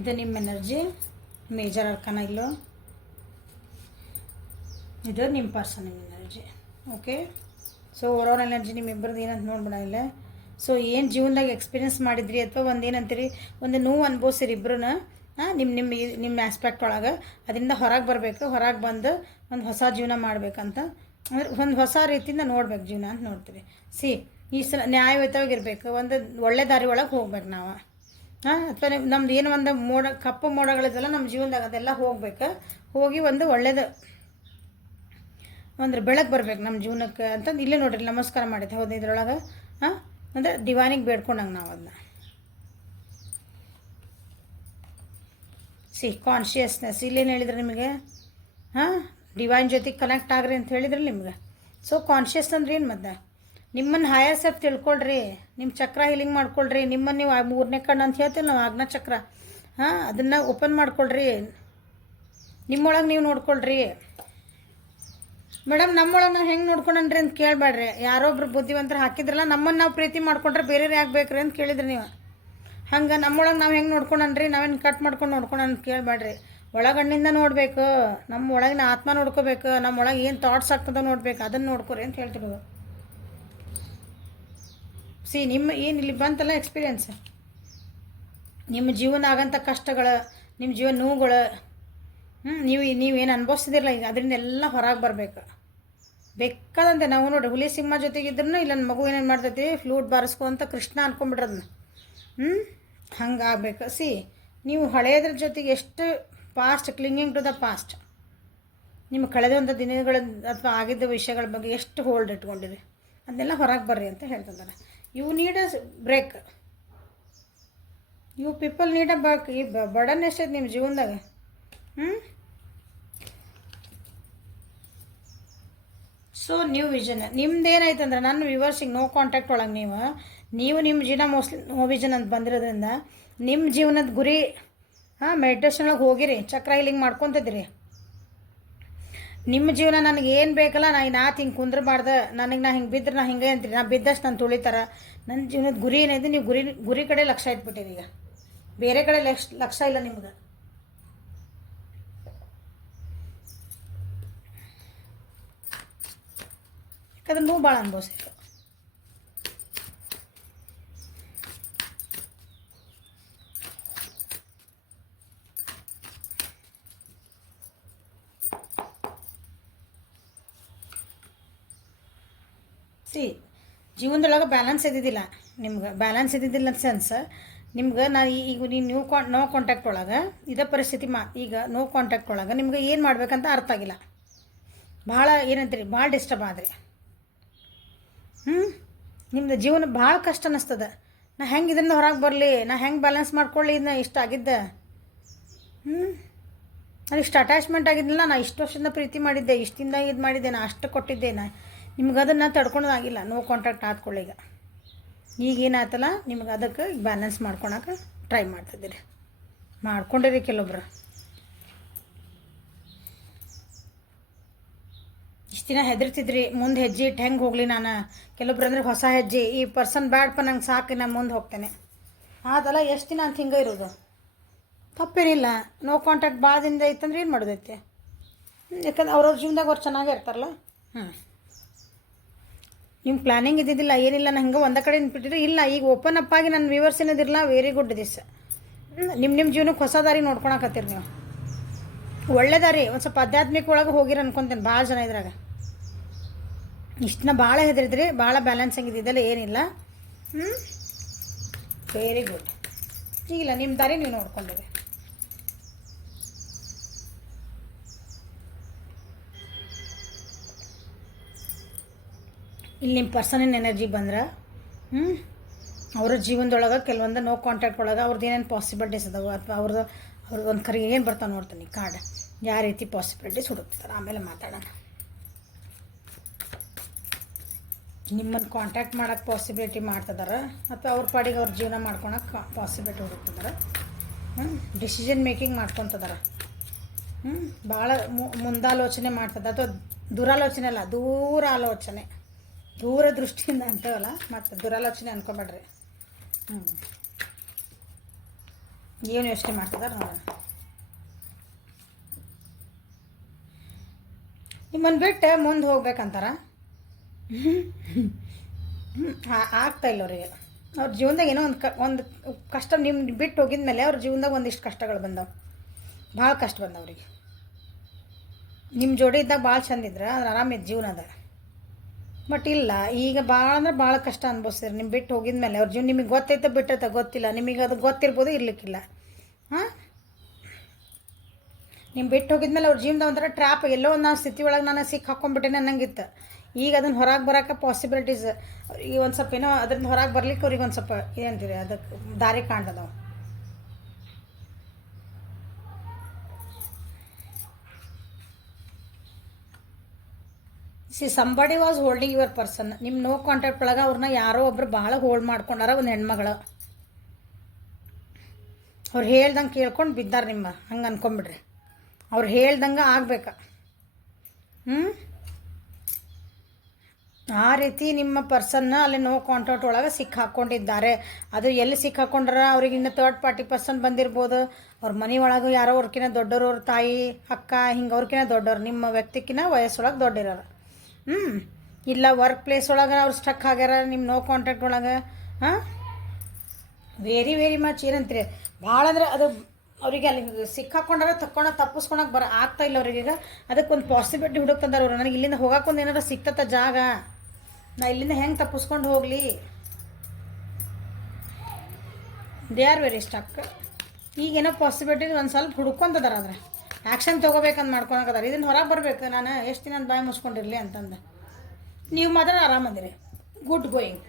ಇದು ನಿಮ್ಮ ಎನರ್ಜಿ, ಮೇಜರ್ ಅರ್ಕನ ಇಲ್ಲೋ, ಇದು ನಿಮ್ಮ person energy. Okay, so overall energy ನಿಮ್ಮಿಬ್ಬರದ್ದು ಏನಂತ ನೋಡ್ಬಿಡ ಇಲ್ಲ. ಸೊ ಏನು ಜೀವನದಾಗ ಎಕ್ಸ್ಪೀರಿಯೆನ್ಸ್ ಮಾಡಿದ್ರಿ ಅಥವಾ ಒಂದು ಏನಂತೀರಿ, ಒಂದು ನೋವು ಅನ್ಭವಿಸಿರಿ ಇಬ್ಬರೂ ನಿಮ್ಮ ಆಸ್ಪೆಕ್ಟ್ ಒಳಗೆ. ಅದರಿಂದ ಹೊರಗೆ ಬರಬೇಕು, ಹೊರಗೆ ಬಂದು ಒಂದು ಹೊಸ ಜೀವನ ಮಾಡಬೇಕಂತ, ಅಂದ್ರೆ ಒಂದು ಹೊಸ ರೀತಿಯಿಂದ ನೋಡ್ಬೇಕು ಜೀವನ ಅಂತ ನೋಡ್ತೀವಿ. ಈ ಸಲ ನ್ಯಾಯಯುತವಾಗಿರ್ಬೇಕು, ಒಂದು ಒಳ್ಳೆ ದಾರಿ ಒಳಗೆ ಹೋಗ್ಬೇಕು ನಾವು. ಅಥವಾ ನಮ್ದು ಏನು ಒಂದು ಕಪ್ಪು ಮೋಡಗಳಿದೆಲ್ಲ ನಮ್ಮ ಜೀವನದಾಗ ಅದೆಲ್ಲ ಹೋಗ್ಬೇಕು. ಹೋಗಿ ಒಂದು ಒಳ್ಳೇದು ಅಂದ್ರೆ ಬೆಳಗ್ಗೆ ಬರ್ಬೇಕು ನಮ್ಮ ಜೀವನಕ್ಕೆ ಅಂತಂದು ಇಲ್ಲೇ ನೋಡ್ರಿ ನಮಸ್ಕಾರ ಮಾಡಿದ್ದೆ. ಹೌದು, ಇದ್ರೊಳಗೆ ಅಂದರೆ ಡಿವೈನಿಗೆ ಬೇಡ್ಕೊಂಡಂಗೆ ನಾವು ಅದನ್ನ ಕಾನ್ಷಿಯಸ್ನೆಸ್ ಇಲ್ಲೇನು ಹೇಳಿದ್ರೆ ನಿಮಗೆ, ಡಿವೈನ್ ಜೊತೆಗೆ ಕನೆಕ್ಟ್ ಆಗ್ರಿ ಅಂತ ಹೇಳಿದ್ರಿ ನಿಮ್ಗೆ. ಸೊ ಕಾನ್ಷಿಯಸ್ ಅಂದ್ರೆ ಏನು ಮತ್ತೆ, ನಿಮ್ಮನ್ನು ಹೈಯರ್ ಸೆಲ್ಫ್ ತಿಳ್ಕೊಳ್ರಿ, ನಿಮ್ಮ ಚಕ್ರ ಹೀಲಿಂಗ್ ಮಾಡ್ಕೊಳ್ರಿ. ನಿಮ್ಮನ್ನು ನೀವು 3ನೇ ಕಣ್ಣು ಅಂತ ಹೇಳ್ತೀವಿ ನಾವು, ಆಜ್ಞಾ ಚಕ್ರ. ಅದನ್ನು ಓಪನ್ ಮಾಡ್ಕೊಳ್ರಿ, ನಿಮ್ಮೊಳಗೆ ನೀವು ನೋಡ್ಕೊಳ್ರಿ. ಮೇಡಮ್ ನಮ್ಮೊಳಗೆ ನಾವು ಹೆಂಗೆ ನೋಡ್ಕೊಂಡ್ರಿ ಅಂತ ಕೇಳಬೇಡ್ರಿ. ಯಾರೊಬ್ರು ಬುದ್ಧಿವಂತರು ಹಾಕಿದ್ರಲ್ಲ, ನಮ್ಮನ್ನು ನಾವು ಪ್ರೀತಿ ಮಾಡ್ಕೊಂಡ್ರೆ ಬೇರೆ ಯಾಕೆ ಬೇಕ್ರಿ ಅಂತ ಕೇಳಿದ್ರಿ ನೀವು. ಹಂಗೆ ನಮ್ಮೊಳಗೆ ನಾವು ಹೆಂಗೆ ನೋಡ್ಕೊಂಡ್ರಿ, ನಾವೇನು ಕಟ್ ಮಾಡ್ಕೊಂಡು ಅಂತ ಕೇಳಬೇಡ್ರಿ. ಒಳಗಣ್ಣಿಂದ ನೋಡಬೇಕು, ನಮ್ಮ ಒಳಗಿನ ಆತ್ಮ ನೋಡ್ಕೋಬೇಕು, ನಮ್ಮೊಳಗೆ ಏನು ಥಾಟ್ಸ್ ಆಗ್ತದೋ ನೋಡ್ಬೇಕು, ಅದನ್ನು ನೋಡ್ಕೊರಿ ಅಂತ ಹೇಳ್ತಿರೋದು. ನಿಮ್ಮ ಏನು ಇಲ್ಲಿ ಬಂತಲ್ಲ ಎಕ್ಸ್ಪೀರಿಯೆನ್ಸ್, ನಿಮ್ಮ ಜೀವನ ಆಗಂಥ ಕಷ್ಟಗಳು, ನಿಮ್ಮ ಜೀವನ ನೋವುಗಳು, ನೀವೇನು ಅನುಭವಿಸ್ತಿದಿರಲ್ಲ ಈಗ, ಅದರಿಂದ ಎಲ್ಲ ಹೊರಗೆ ಬರಬೇಕು. ಬೇಕಾದಂತೆ ನಾವು ನೋಡ್ರಿ, ಹುಲಿ ಸಿಂಹ ಜೊತೆಗಿದ್ರೂ ಇಲ್ಲ ನನ್ನ ಮಗು ಏನೇನು ಮಾಡ್ತೈತಿ, ಫ್ಲೂಟ್ ಬಾರಿಸ್ಕೊಂತ ಕೃಷ್ಣ ಅನ್ಕೊಂಡ್ಬಿಡ್ರದನ್ನ. ಹಂಗಾಗಬೇಕು. ನೀವು ಹಳೆಯದ್ರ ಜೊತೆಗೆ ಎಷ್ಟು ಪಾಸ್ಟ್ ಕ್ಲಿಂಗಿಂಗ್ ಟು ದ ಪಾಸ್ಟ್, ನಿಮ್ಮ ಕಳೆದಂಥ ದಿನಗಳ ಅಥವಾ ಆಗಿದ್ದ ವಿಷಯಗಳ ಬಗ್ಗೆ ಎಷ್ಟು ಹೋಲ್ಡ್ ಇಟ್ಕೊಂಡಿರಿ, ಅದನ್ನೆಲ್ಲ ಹೊರಗೆ ಬರ್ರಿ ಅಂತ ಹೇಳ್ತಿದ್ದಾರೆ. You need a break, you people need a break. ಈ ಬರ್ಡನ್ ಎಷ್ಟೈತೆ ನಿಮ್ಮ ಜೀವನದಾಗ. ಸೊ ನ್ಯೂ ವಿಷನ್ ನಿಮ್ದು ಅಂದ್ರೆ ನನ್ನ ವ್ಯೂವರ್ಸಿಗೆ ನೋ ಕಾಂಟ್ಯಾಕ್ಟ್ ಒಳಗೆ ನೀವು ನಿಮ್ಮ ಜೀವನ ಮೋಸ್ಟ್ಲಿ ನೋ ವಿಷನ್ ಅಂತ ಬಂದಿರೋದ್ರಿಂದ ನಿಮ್ಮ ಜೀವನದ ಗುರಿ ಮೆಡಿಟೇಷನ್ ಒಳಗೆ ಹೋಗಿರಿ, ಚಕ್ರ ಹೀಲಿಂಗ್ ಮಾಡ್ಕೊತಿದ್ರಿ. ನಿಮ್ಮ ಜೀವನ ನನಗೆ ಏನು ಬೇಕಲ್ಲ, ನಾತು ಹಿಂಗೆ ಕುಂದ್ರಬಾರ್ದು, ನಾ ಹಿಂಗೆ ಬಿದ್ದರೆ ನಾ ಹಿಂಗೆ ಅಂತೀರಿ, ನಾ ಬಿದ್ದಷ್ಟು ನಾನು ತುಳಿತಾರೆ. ನನ್ನ ಜೀವನದ ಗುರಿ ಏನಿದೆ, ನೀವು ಗುರಿ ಕಡೆ ಲಕ್ಷ್ಯ ಇಟ್ಬಿಟ್ಟಿರಿ. ಈಗ ಬೇರೆ ಕಡೆ ಲಕ್ಷ್ಯ ಇಲ್ಲ ನಿಮ್ಗೆ. ಯಾಕಂದ್ರೆ ನೋವು ಭಾಳ ಅನುಭವಿಸಿತ್ತು. ಜೀವನದೊಳಗೆ ಬ್ಯಾಲೆನ್ಸ್ ಇದ್ದಿದ್ದಿಲ್ಲ ನಿಮ್ಗೆ, ಬ್ಯಾಲೆನ್ಸ್ ಇದ್ದಿದ್ದಿಲ್ಲ ಅಂತ ಸೆನ್ಸ್ ನಿಮ್ಗೆ. ನಾನು ಈಗ ನೀವು ನೋ ಕಾಂಟ್ಯಾಕ್ಟ್ ಒಳಗೆ ಇದೇ ಪರಿಸ್ಥಿತಿ ಈಗ ನೋ ಕಾಂಟ್ಯಾಕ್ಟ್ ಒಳಗೆ ನಿಮ್ಗೆ ಏನು ಮಾಡ್ಬೇಕಂತ ಅರ್ಥ ಆಗಿಲ್ಲ. ಭಾಳ ಏನಂತೀರಿ, ಭಾಳ ಡಿಸ್ಟರ್ಬ್ ಆದ್ರಿ. ನಿಮ್ದು ಜೀವನ ಭಾಳ ಕಷ್ಟ ಅನ್ನಿಸ್ತದೆ. ನಾ ಹೆಂಗೆ ಇದರಿಂದ ಹೊರಗೆ ಬರಲಿ, ನಾ ಹೆಂಗೆ ಬ್ಯಾಲೆನ್ಸ್ ಮಾಡ್ಕೊಳ್ಳಿ, ಇದನ್ನ ಇಷ್ಟ ಆಗಿದ್ದೆ. ನಾನು ಇಷ್ಟು ಅಟ್ಯಾಚ್ಮೆಂಟ್ ಆಗಿದ್ದಿಲ್ಲ, ನಾ ಇಷ್ಟು ವರ್ಷದಿಂದ ಪ್ರೀತಿ ಮಾಡಿದ್ದೆ, ಇಷ್ಟಿಂದ ಇದು ಮಾಡಿದ್ದೆ, ನಾ ಅಷ್ಟು ಕೊಟ್ಟಿದ್ದೆ, ನಿಮ್ಗೆ ಅದನ್ನು ತಡ್ಕೊಳೋದಾಗಿಲ್ಲ. No contact ಆದ್ಕೊಳ್ಳಿ. ಈಗೇನಾಯ್ತಲ್ಲ ನಿಮ್ಗೆ ಅದಕ್ಕೆ ಬ್ಯಾಲೆನ್ಸ್ ಮಾಡ್ಕೊಳಕ್ಕೆ ಟ್ರೈ ಮಾಡ್ತಿದ್ದೀರಿ, ಮಾಡ್ಕೊಂಡಿರಿ. ಕೆಲವೊಬ್ರು ಇಷ್ಟು ದಿನ ಹೆದರ್ತಿದ್ರಿ, ಮುಂದೆ ಹೆಜ್ಜೆ ಇಟ್ಟು ಹೆಂಗೆ ಹೋಗಲಿ ನಾನು. ಕೆಲವೊಬ್ರು ಅಂದ್ರೆ ಹೊಸ ಹೆಜ್ಜೆ, ಈ ಪರ್ಸನ್ ಬ್ಯಾಡಪ್ಪ ನಂಗೆ ಸಾಕು, ನಾನು ಮುಂದೆ ಹೋಗ್ತೇನೆ. ಅದಲ್ಲ ಎಷ್ಟು ದಿನ ಅಂತ ಹಿಂಗೆ ಇರೋದು ತಪ್ಪೇನಿಲ್ಲ. ನೋ ಕಾಂಟ್ಯಾಕ್ಟ್ ಭಾಳ ದಿನದ ಐತಂದ್ರೆ ಏನು ಮಾಡೋದೈತೆ, ಯಾಕಂದ್ರೆ ಅವ್ರವ್ರ ಜೀವನದಾಗ ಅವ್ರು ಚೆನ್ನಾಗೇ ಇರ್ತಾರಲ್ಲ. ನಿಮ್ಮ ಪ್ಲ್ಯಾನಿಂಗ್ ಇದ್ದಿದ್ದಿಲ್ಲ ಏನಿಲ್ಲ ನಾನು ಹಂಗೆ ಒಂದೇ ಕಡೆ ನಿಂತ್ಬಿಟ್ಟಿದ್ರೆ ಇಲ್ಲ ಈಗ ಓಪನ್ ಅಪ್ ಆಗಿ ನನ್ನ ವ್ಯೂವರ್ಸ್ ಏನದಿರಲ್ಲ ವೆರಿ ಗುಡ್ ದಿಸ್. ನಿಮ್ಮ ಜೀವನಕ್ಕೆ ಹೊಸ ದಾರಿ ನೋಡ್ಕೊಳಕತ್ತೀರಿ ನೀವು. ಒಳ್ಳೆ ದಾರಿ, ಒಂದು ಸ್ವಲ್ಪ ಆಧ್ಯಾತ್ಮಿಕ ಒಳಗೆ ಹೋಗಿರ ಅನ್ಕೊತೇನೆ ಭಾಳ ಜನ ಇದ್ರಾಗ. ಇಷ್ಟನ್ನ ಭಾಳ ಹೆದರಿದ್ರಿ, ಭಾಳ ಬ್ಯಾಲೆನ್ಸಿಂಗ್ ಇದ್ದಿದ್ದಲ್ಲ ಏನಿಲ್ಲ. Very good. ಈಗಿಲ್ಲ ನಿಮ್ಮ ದಾರಿ ನೀವು ನೋಡ್ಕೊಂಡಿರಿ. ಇಲ್ಲಿ ನಿಮ್ಮ ಪರ್ಸನಿನ ಎನರ್ಜಿ ಬಂದ್ರೆ ಅವ್ರ ಜೀವನದೊಳಗೆ ಕೆಲವೊಂದು ನೋ ಕಾಂಟ್ಯಾಕ್ಟ್ ಒಳಗೆ ಅವ್ರದ್ದು ಏನೇನು ಪಾಸಿಬಿಲಿಟೀಸ್ ಅದಾವೆ ಅಥವಾ ಅವ್ರದ್ದು ಒಂದು ಕರೆಗೆ ಏನು ಬರ್ತಾವೆ ನೋಡ್ತೀನಿ ಕಾರ್ಡ್, ಯಾವ ರೀತಿ ಪಾಸಿಬಿಲಿಟೀಸ್ ಹುಡುಕ್ತಾರೆ ಆಮೇಲೆ ಮಾತಾಡೋಣ. ನಿಮ್ಮನ್ನು ಕಾಂಟ್ಯಾಕ್ಟ್ ಮಾಡೋಕ್ಕೆ ಪಾಸಿಬಿಲಿಟಿ ಮಾಡ್ತಿದಾರೆ ಅಥವಾ ಅವ್ರ ಪಾಡಿಗೆ ಅವ್ರ ಜೀವನ ಮಾಡ್ಕೊಳಕ್ಕೆ ಪಾಸಿಬಿಲಿಟಿ ಹುಡುಕ್ತಿದಾರೆ. ಡಿಸಿಷನ್ ಮೇಕಿಂಗ್ ಮಾಡ್ಕೊತಿದಾರೆ. ಭಾಳ ಮುಂದಾಲೋಚನೆ ಮಾಡ್ತದೆ ಅಥವಾ ದುರಾಲೋಚನೆ ಅಲ್ಲ, ದೂರ ಆಲೋಚನೆ, ದೂರ ದೃಷ್ಟಿಯಿಂದ ಅಂತೇವಲ್ಲ, ಮತ್ತು ದುರಾಲೋಚನೆ ಅನ್ಕೊಬೇಡ್ರಿ. ಏನು ಯೋಚನೆ ಮಾಡ್ತಿದಾರೆ ನೋಡೋಣ. ನಿಮ್ಮನ್ನು ಬಿಟ್ಟು ಮುಂದೆ ಹೋಗ್ಬೇಕಂತಾರ. ಆಗ್ತಾಯಿಲ್ಲ ಅವರಿಗೆ. ಅವ್ರ ಜೀವನದಾಗ ಏನೋ ಒಂದು ಕಷ್ಟ ನಿಮ್ಮ ಬಿಟ್ಟು ಹೋಗಿದ ಮೇಲೆ ಅವ್ರ ಜೀವನದಾಗ ಒಂದಿಷ್ಟು ಕಷ್ಟಗಳು ಬಂದವು, ಭಾಳ ಕಷ್ಟ ಬಂದವು ಅವ್ರಿಗೆ. ನಿಮ್ಮ ಜೋಡಿ ಇದ್ದಾಗ ಭಾಳ ಚಂದಿದ್ರೆ ಅದ್ರ ಆರಾಮಿದ್ದು ಜೀವನ ಅದ. ಬಟ್ ಇಲ್ಲ, ಈಗ ಭಾಳ ಅಂದ್ರೆ ಭಾಳ ಕಷ್ಟ ಅನ್ಭವಿಸ್ತೀರಿ ನಿಮ್ಮ ಬಿಟ್ಟು ಹೋಗಿದ ಮೇಲೆ. ಅವ್ರ ಜೀವನ ನಿಮಗೆ ಗೊತ್ತೈತೆ ಬಿಟ್ಟೈತೆ ಗೊತ್ತಿಲ್ಲ, ನಿಮಗೆ ಅದು ಗೊತ್ತಿರ್ಬೋದು ಇರ್ಲಿಕ್ಕಿಲ್ಲ. ನಿಮ್ಮ ಬಿಟ್ಟು ಹೋಗಿದ್ಮೇಲೆ ಅವ್ರ ಜೀವನದ ಒಂಥರ ಟ್ರ್ಯಾಪ್, ಎಲ್ಲೋ ಒಂದು ನಾವು ಸ್ಥಿತಿ ಒಳಗೆ ನಾನು ಸಿಕ್ಕಿ ಹಾಕ್ಕೊಂಡ್ಬಿಟ್ಟೇನೆ ಅನ್ನಂಗಿತ್ತು. ಈಗ ಅದನ್ನು ಹೊರಗೆ ಬರೋಕೆ ಪಾಸಿಬಿಲಿಟೀಸ್ ಈಗ ಒಂದು ಸ್ವಲ್ಪ ಏನೋ ಅದ್ರಿಂದ ಹೊರಗೆ ಬರ್ಲಿಕ್ಕೆ ಅವ್ರಿಗೆ ಒಂದು ಸ್ವಲ್ಪ ಏನಂತೀರಿ ಅದಕ್ಕೆ ದಾರಿ ಕಾಣ್ತದವು. Somebody was holding your person. ನಿಮ್ಮ ನೋ ಕಾಂಟ್ಯಾಕ್ಟ್ ಒಳಗೆ ಅವ್ರನ್ನ ಯಾರೋ ಒಬ್ರು ಭಾಳ ಹೋಲ್ಡ್ ಮಾಡ್ಕೊಂಡಾರ, ಒಂದು ಹೆಣ್ಮಗಳು. ಅವ್ರು ಹೇಳ್ದಂಗೆ ಕೇಳ್ಕೊಂಡು ಬಿದ್ದಾರೆ ನಿಮ್ಮ, ಹಂಗೆ ಅನ್ಕೊಂಬಿಡ್ರಿ. ಅವ್ರು ಹೇಳ್ದಂಗೆ ಆಗ್ಬೇಕು. ಆ ರೀತಿ ನಿಮ್ಮ ಪರ್ಸನ್ನ ಅಲ್ಲಿ ನೋ ಕಾಂಟ್ಯಾಕ್ಟ್ ಒಳಗೆ ಸಿಕ್ಕಿ ಹಾಕ್ಕೊಂಡಿದ್ದಾರೆ. ಅದು ಎಲ್ಲಿ ಸಿಕ್ಕಿ ಹಾಕ್ಕೊಂಡ್ರ ಅವ್ರಿಗೆ ಇನ್ನು ಥರ್ಡ್ ಪಾರ್ಟಿ ಪರ್ಸನ್ ಬಂದಿರ್ಬೋದು. ಅವ್ರ ಮನೆ ಒಳಗೆ ಯಾರೋ ಅವ್ರಕಿನ್ನ ದೊಡ್ಡವರು, ಅವ್ರ ತಾಯಿ ಅಕ್ಕ ಹಿಂಗೆ ಅವ್ರಕಿನ್ನ ದೊಡ್ಡವ್ರು, ನಿಮ್ಮ ವ್ಯಕ್ತಿಕಿನ್ನ ವಯಸ್ಸೊಳಗೆ ದೊಡ್ಡಿರೋರು. ಇಲ್ಲ ವರ್ಕ್ ಪ್ಲೇಸ್ ಒಳಗೆ ಅವ್ರು ಸ್ಟಕ್ ಆಗ್ಯಾರ ನಿಮ್ಮ ನೋ ಕಾಂಟ್ಯಾಕ್ಟ್ ಒಳಗೆ. ವೆರಿ ವೆರಿ ಮಚ್ ಏನಂತೀರಿ ಭಾಳ ಅಂದ್ರೆ ಅದು ಅವರಿಗೆ ಅಲ್ಲಿ ಸಿಕ್ಕಾಕೊಂಡ್ರೆ ತಪ್ಪಿಸ್ಕೊಳಕ್ಕೆ ಆಗ್ತಾಯಿಲ್ಲ ಅವ್ರಿಗೀಗ. ಅದಕ್ಕೊಂದು ಪಾಸಿಬಿಲಿಟಿ ಹುಡುಕ್ತಂದಾರ ಅವರು. ನನಗೆ ಇಲ್ಲಿಂದ ಹೋಗೋಕ್ಕೊಂದು ಏನಾರ ಸಿಕ್ತತ್ತ ಜಾಗ, ನಾ ಇಲ್ಲಿಂದ ಹೆಂಗೆ ತಪ್ಪಿಸ್ಕೊಂಡು ಹೋಗಲಿ. They are very stuck. ಈಗೇನೋ ಪಾಸಿಬಿಲಿಟಿ ಒಂದು ಸ್ವಲ್ಪ ಹುಡ್ಕೊಂತದಾರ, ಆದರೆ ಆ್ಯಕ್ಷನ್ ತೊಗೋಬೇಕಂತ ಮಾಡ್ಕೊಳಕದಾರ. ಇದನ್ನು ಹೊರಗೆ ಬರಬೇಕು, ನಾನು ಎಷ್ಟು ದಿನ ಬಾಯಿ ಮುಚ್ಕೊಂಡಿರಲಿ ಅಂತಂದು. ನೀವು ಮಾತ್ರ ಆರಾಮದಿರಿ, good going.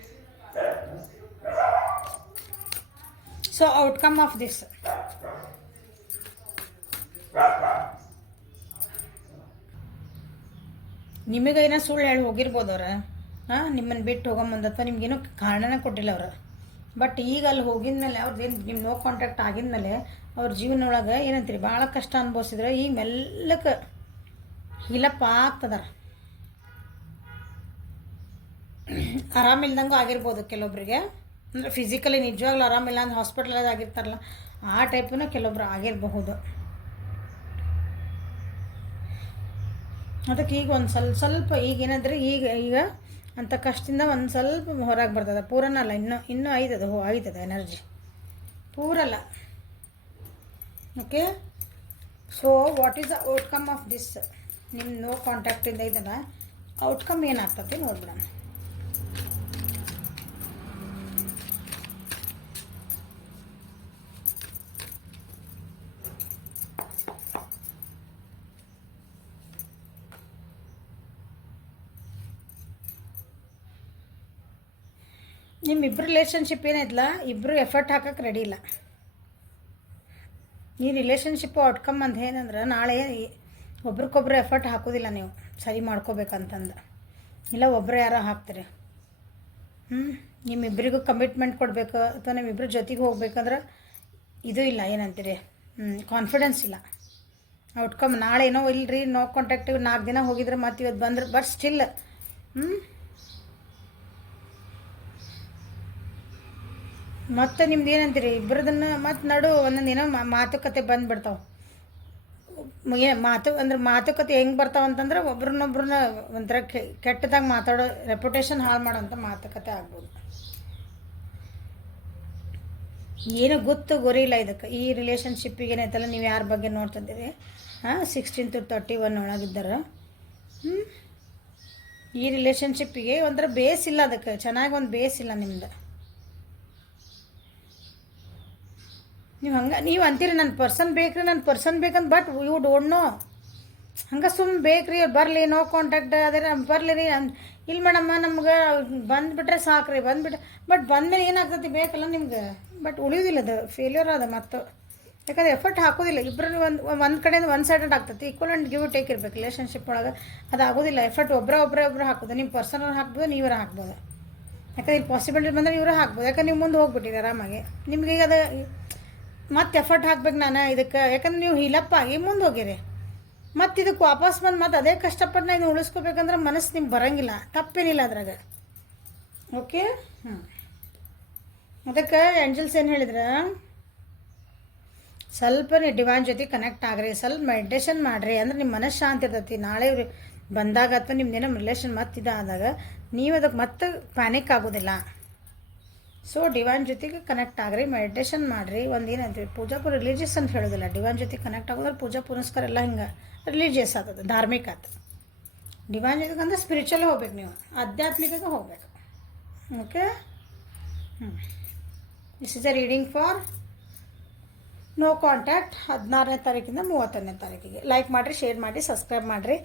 So outcome of this, ನಿಮಗೇನೋ ಸುಳ್ಳು ಹೇಳಿ ಹೋಗಿರ್ಬೋದು ಅವ್ರ. ನಿಮ್ಮನ್ನು ಬಿಟ್ಟು ಹೋಗೊಂಬಂದು ಅಥವಾ ನಿಮ್ಗೇನೋ ಕಾರಣನೇ ಕೊಟ್ಟಿಲ್ಲ ಅವರು. ಬಟ್ ಈಗ ಅಲ್ಲಿ ಹೋಗಿದ್ಮೇಲೆ ಅವ್ರದ್ದೇನು ನಿಮ್ಮ ನೋ ಕಾಂಟ್ಯಾಕ್ಟ್ ಆಗಿದ್ಮೇಲೆ ಅವ್ರ ಜೀವನ ಒಳಗೆ ಏನಂತೀರಿ ಭಾಳ ಕಷ್ಟ ಅನುಭವಿಸಿದ್ರೆ ಈಗ ಮೆಲ್ಲಕ್ಕೆ ಹೀಲಪ್ಪ ಆಗ್ತದಾರ. ಆರಾಮಿಲ್ದಂಗೂ ಆಗಿರ್ಬೋದು ಕೆಲವೊಬ್ರಿಗೆ, ಅಂದರೆ ಫಿಸಿಕಲಿ ನಿಜವಾಗ್ಲೂ ಆರಾಮಿಲ್ಲ ಅಂದ್ರೆ ಹಾಸ್ಪಿಟಲಲ್ಲಿ ಆಗಿರ್ತಾರಲ್ಲ ಆ ಟೈಪನ್ನು ಕೆಲವೊಬ್ರು ಆಗಿರಬಹುದು. ಅದಕ್ಕೆ ಈಗ ಒಂದು ಸ್ವಲ್ಪ ಈಗೇನಾದ್ರೆ ಈಗ ಅಂಥ ಕಷ್ಟದಿಂದ ಒಂದು ಸ್ವಲ್ಪ ಹೊರಗೆ ಬರ್ತದೆ. ಪೂರನಲ್ಲ, ಇನ್ನೂ ಐತದ ಎನರ್ಜಿ ಪೂರಲ್ಲ. Okay, so what is the outcome of this? ನಿಮ್ಮ ನೋ ಕಾಂಟ್ಯಾಕ್ಟಿಂದ ಇದಲ್ಲ ಔಟ್ಕಮ್ ಏನಾಗ್ತದೆ ನೋಡ್ಬಿಡೋಣ. ನಿಮ್ಮಿಬ್ಬರು ರಿಲೇಷನ್ಶಿಪ್ ಏನೈತಲ್ಲ, ಇಬ್ಬರು ಎಫರ್ಟ್ ಹಾಕಕ್ಕೆ ರೆಡಿ ಇಲ್ಲ. ಈ ರಿಲೇಷನ್ಶಿಪ್ಪು ಔಟ್ಕಮ್ ಅಂತ ಏನಂದ್ರೆ ನಾಳೆ ಒಬ್ರಿಗೊಬ್ರು ಎಫರ್ಟ್ ಹಾಕೋದಿಲ್ಲ ನೀವು ಸರಿ ಮಾಡ್ಕೋಬೇಕಂತಂದು. ಇಲ್ಲ ಒಬ್ಬರು ಯಾರೋ ಹಾಕ್ತೀರಿ. ನಿಮ್ಮಿಬ್ಬರಿಗೂ ಕಮಿಟ್ಮೆಂಟ್ ಕೊಡಬೇಕು ಅಥವಾ ನಿಮ್ಮಿಬ್ಬರು ಜೊತೆಗೆ ಹೋಗ್ಬೇಕಂದ್ರೆ ಇದು ಇಲ್ಲ, ಏನಂತೀರಿ ಕಾನ್ಫಿಡೆನ್ಸ್ ಇಲ್ಲ. ಔಟ್ಕಮ್ ನಾಳೆ ಏನೋ ಇಲ್ಲರಿ, ನೋ ಕಾಂಟ್ಯಾಕ್ಟಿಗೆ 4 ದಿನ ಹೋಗಿದ್ರೆ ಮತ್ತು ಇವತ್ತು ಬಂದ್ರೆ, ಬಟ್ ಸ್ಟಿಲ್ ಮತ್ತು ನಿಮ್ದು ಏನಂತೀರಿ ಇಬ್ಬರದನ್ನು ಮತ್ತು ನಡು ಒಂದೊಂದು ಏನೋ ಮಾತುಕತೆ ಬಂದುಬಿಡ್ತಾವೆ. ಮಾತು ಅಂದ್ರೆ ಮಾತುಕತೆ ಹೆಂಗೆ ಬರ್ತಾವಂತಂದ್ರೆ ಒಬ್ರನ್ನೊಬ್ರನ್ನ ಒಂಥರ ಕೆಟ್ಟದಾಗ ಮಾತಾಡೋ ರೆಪ್ಯುಟೇಷನ್ ಹಾಳು ಮಾಡೋಂಥ ಮಾತುಕತೆ ಆಗ್ಬೋದು. ಏನು ಗೊತ್ತು ಗುರಿ ಇಲ್ಲ ಇದಕ್ಕೆ. ಈ ರಿಲೇಷನ್ಶಿಪ್ಪಿಗೆ ಏನೈತಲ್ಲ, ನೀವು ಯಾರ ಬಗ್ಗೆ ನೋಡ್ತಿದ್ದೀರಿ 16 to 31 ಒಳಗಿದ್ದಾರೆ. ಈ ರಿಲೇಷನ್ಶಿಪ್ಪಿಗೆ ಒಂಥರ ಬೇಸ್ ಇಲ್ಲ, ಅದಕ್ಕೆ ಚೆನ್ನಾಗಿ ಒಂದು ಬೇಸ್ ಇಲ್ಲ ನಿಮ್ದು. ನೀವು ಅಂತೀರಿ ನನ್ನ ಪರ್ಸನ್ ಬೇಕ್ರಿ, ನನ್ನ ಪರ್ಸನ್ ಬೇಕಂತ, ಬಟ್ ಯು ಡೋಂಟ್ ನೋ. ಹಂಗೆ ಸುಮ್ಮನೆ ಬೇಕ್ರಿ, ಬರಲಿ, ನೋ ಕಾಂಟ್ಯಾಕ್ಟ್ ಅದೇ ಬರಲಿ ರೀ ಇಲ್ಲ ಮೇಡಮ್ಮ, ನಮ್ಗೆ ಬಂದುಬಿಟ್ರೆ ಸಾಕ್ರಿ, ಬಂದುಬಿಟ್ರೆ ಬಟ್ ಬಂದಮೇಲೆ ಏನಾಗ್ತೈತಿ ಬೇಕಲ್ಲ ನಿಮ್ಗೆ, ಬಟ್ ಉಳಿಯೋದಿಲ್ಲ, ಅದು ಫೇಲ್ಯೂರ್ ಅದ ಮತ್ತು. ಯಾಕಂದ್ರೆ ಎಫರ್ಟ್ ಹಾಕೋದಿಲ್ಲ, ಇಬ್ಬರಲ್ಲಿ ಒಂದು ಕಡೆಯಿಂದ ಒಂದು ಸೈಡೆಡ್ ಆಗ್ತೈತಿ. ಈಕ್ವಲ್ ಆ್ಯಂಡ್ ಗಿವ್ ಟೇಕ್ ಇರ್ಬೇಕು ರಿಲೇಷನ್ಶಿಪ್ ಒಳಗೆ. ಅದು ಆಗೋದಿಲ್ಲ. ಎಫರ್ಟ್ ಒಬ್ಬರು ಹಾಕೋದು, ನಿಮ್ಮ ಪರ್ಸನಲ್ ಹಾಕ್ಬೋದು, ನೀವರ ಹಾಕ್ಬೋದು. ಯಾಕಂದ್ರೆ ಇಲ್ಲಿ ಪಾಸಿಬಿಲಿಟಿ ಬಂದರೆ ಇವರೇ ಹಾಕ್ಬೋದು. ಯಾಕಂದ್ರೆ ನೀವು ಮುಂದೆ ಹೋಗ್ಬಿಟ್ಟಿರಿ ಆರಾಮಾಗಿ. ನಿಮ್ಗೆ ಈಗ ಅದು ಮತ್ತೆ ಎಫರ್ಟ್ ಹಾಕ್ಬೇಕು ನಾನು ಇದಕ್ಕೆ, ಯಾಕಂದ್ರೆ ನೀವು ಹೀಲಪ್ ಆಗಿ ಮುಂದೆ ಹೋಗಿರಿ. ಮತ್ತು ಇದಕ್ಕೆ ವಾಪಸ್ ಬಂದು ಮತ್ತು ಅದೇ ಕಷ್ಟಪಟ್ಟು ಇದನ್ನು ಉಳಿಸ್ಕೋಬೇಕಂದ್ರೆ ಮನಸ್ಸು ನಿಮ್ಗೆ ಬರೋಂಗಿಲ್ಲ. ತಪ್ಪೇನಿಲ್ಲ ಅದ್ರಾಗ. ಓಕೆ. ಅದಕ್ಕೆ ಏಂಜಲ್ಸ್ ಏನು ಹೇಳಿದ್ರೆ, ಸ್ವಲ್ಪ ನೀವು ಡಿವೈನ್ ಜೊತೆ ಕನೆಕ್ಟ್ ಆಗ್ರಿ, ಸ್ವಲ್ಪ ಮೆಡಿಟೇಷನ್ ಮಾಡಿರಿ, ಅಂದ್ರೆ ನಿಮ್ಮ ಮನಸ್ಸು ಶಾಂತಿ ಇರ್ತೈತಿ. ನಾಳೆ ಬಂದಾಗ ಅಥವಾ ನಿಮ್ದೇನೋ ರಿಲೇಷನ್ ಮತ್ತೆ ಇದಾದಾಗ ನೀವು ಅದಕ್ಕೆ ಮತ್ತೆ ಪ್ಯಾನಿಕ್ ಆಗೋದಿಲ್ಲ. ಸೊ ಡಿವೈನ್ ಜೊತೆಗೆ ಕನೆಕ್ಟ್ ಆಗ್ರಿ, ಮೆಡಿಟೇಷನ್ ಮಾಡಿರಿ. ಒಂದು ಏನಂತೀವಿ ಪೂಜಾಪುರ ರಿಲೀಜಿಯಸ್ ಅಂತ ಹೇಳೋದಿಲ್ಲ. ಡಿವೈನ್ ಜೊತೆ ಕನೆಕ್ಟ್ ಆಗೋದ್ರೆ ಪೂಜಾ ಪುನಸ್ಕಾರ ಎಲ್ಲ ಹಿಂಗೆ ರಿಲೀಜಿಯಸ್ ಆಗ್ತದೆ, ಧಾರ್ಮಿಕ ಆಯ್ತು. ಡಿವೈನ್ ಜೊತೆಗೆ ಅಂದ್ರೆ ಸ್ಪಿರಿಚುವಲ್ ಹೋಗ್ಬೇಕು, ನೀವು ಆಧ್ಯಾತ್ಮಿಕಗೆ ಹೋಗ್ಬೇಕು. Okay. This is a reading for no contact 16ನೇ ತಾರೀಕಿಂದ 31ನೇ ತಾರೀಕಿಗೆ. ಲೈಕ್ ಮಾಡಿರಿ, ಶೇರ್ ಮಾಡಿ, ಸಬ್ಸ್ಕ್ರೈಬ್ ಮಾಡಿರಿ.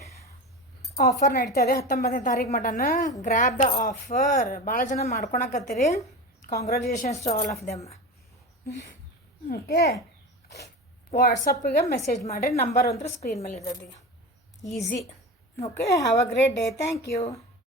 ಆಫರ್ ನಡೀತಾ ಇದೆ 19ನೇ ತಾರೀಕು ಮಟನ. Grab the offer. ಭಾಳ ಜನ ಮಾಡ್ಕೊಳಕತ್ತೀರಿ. Congratulations to all of them. Okay. ವಾಟ್ಸಪ್ಪಿಗೆ ಮೆಸೇಜ್ ಮಾಡಿರಿ. ನಂಬರ್ ಅಂತೂ ಸ್ಕ್ರೀನ್ ಮೇಲೆ ಇರೋದು. Easy. Okay. Have a great day. Thank you.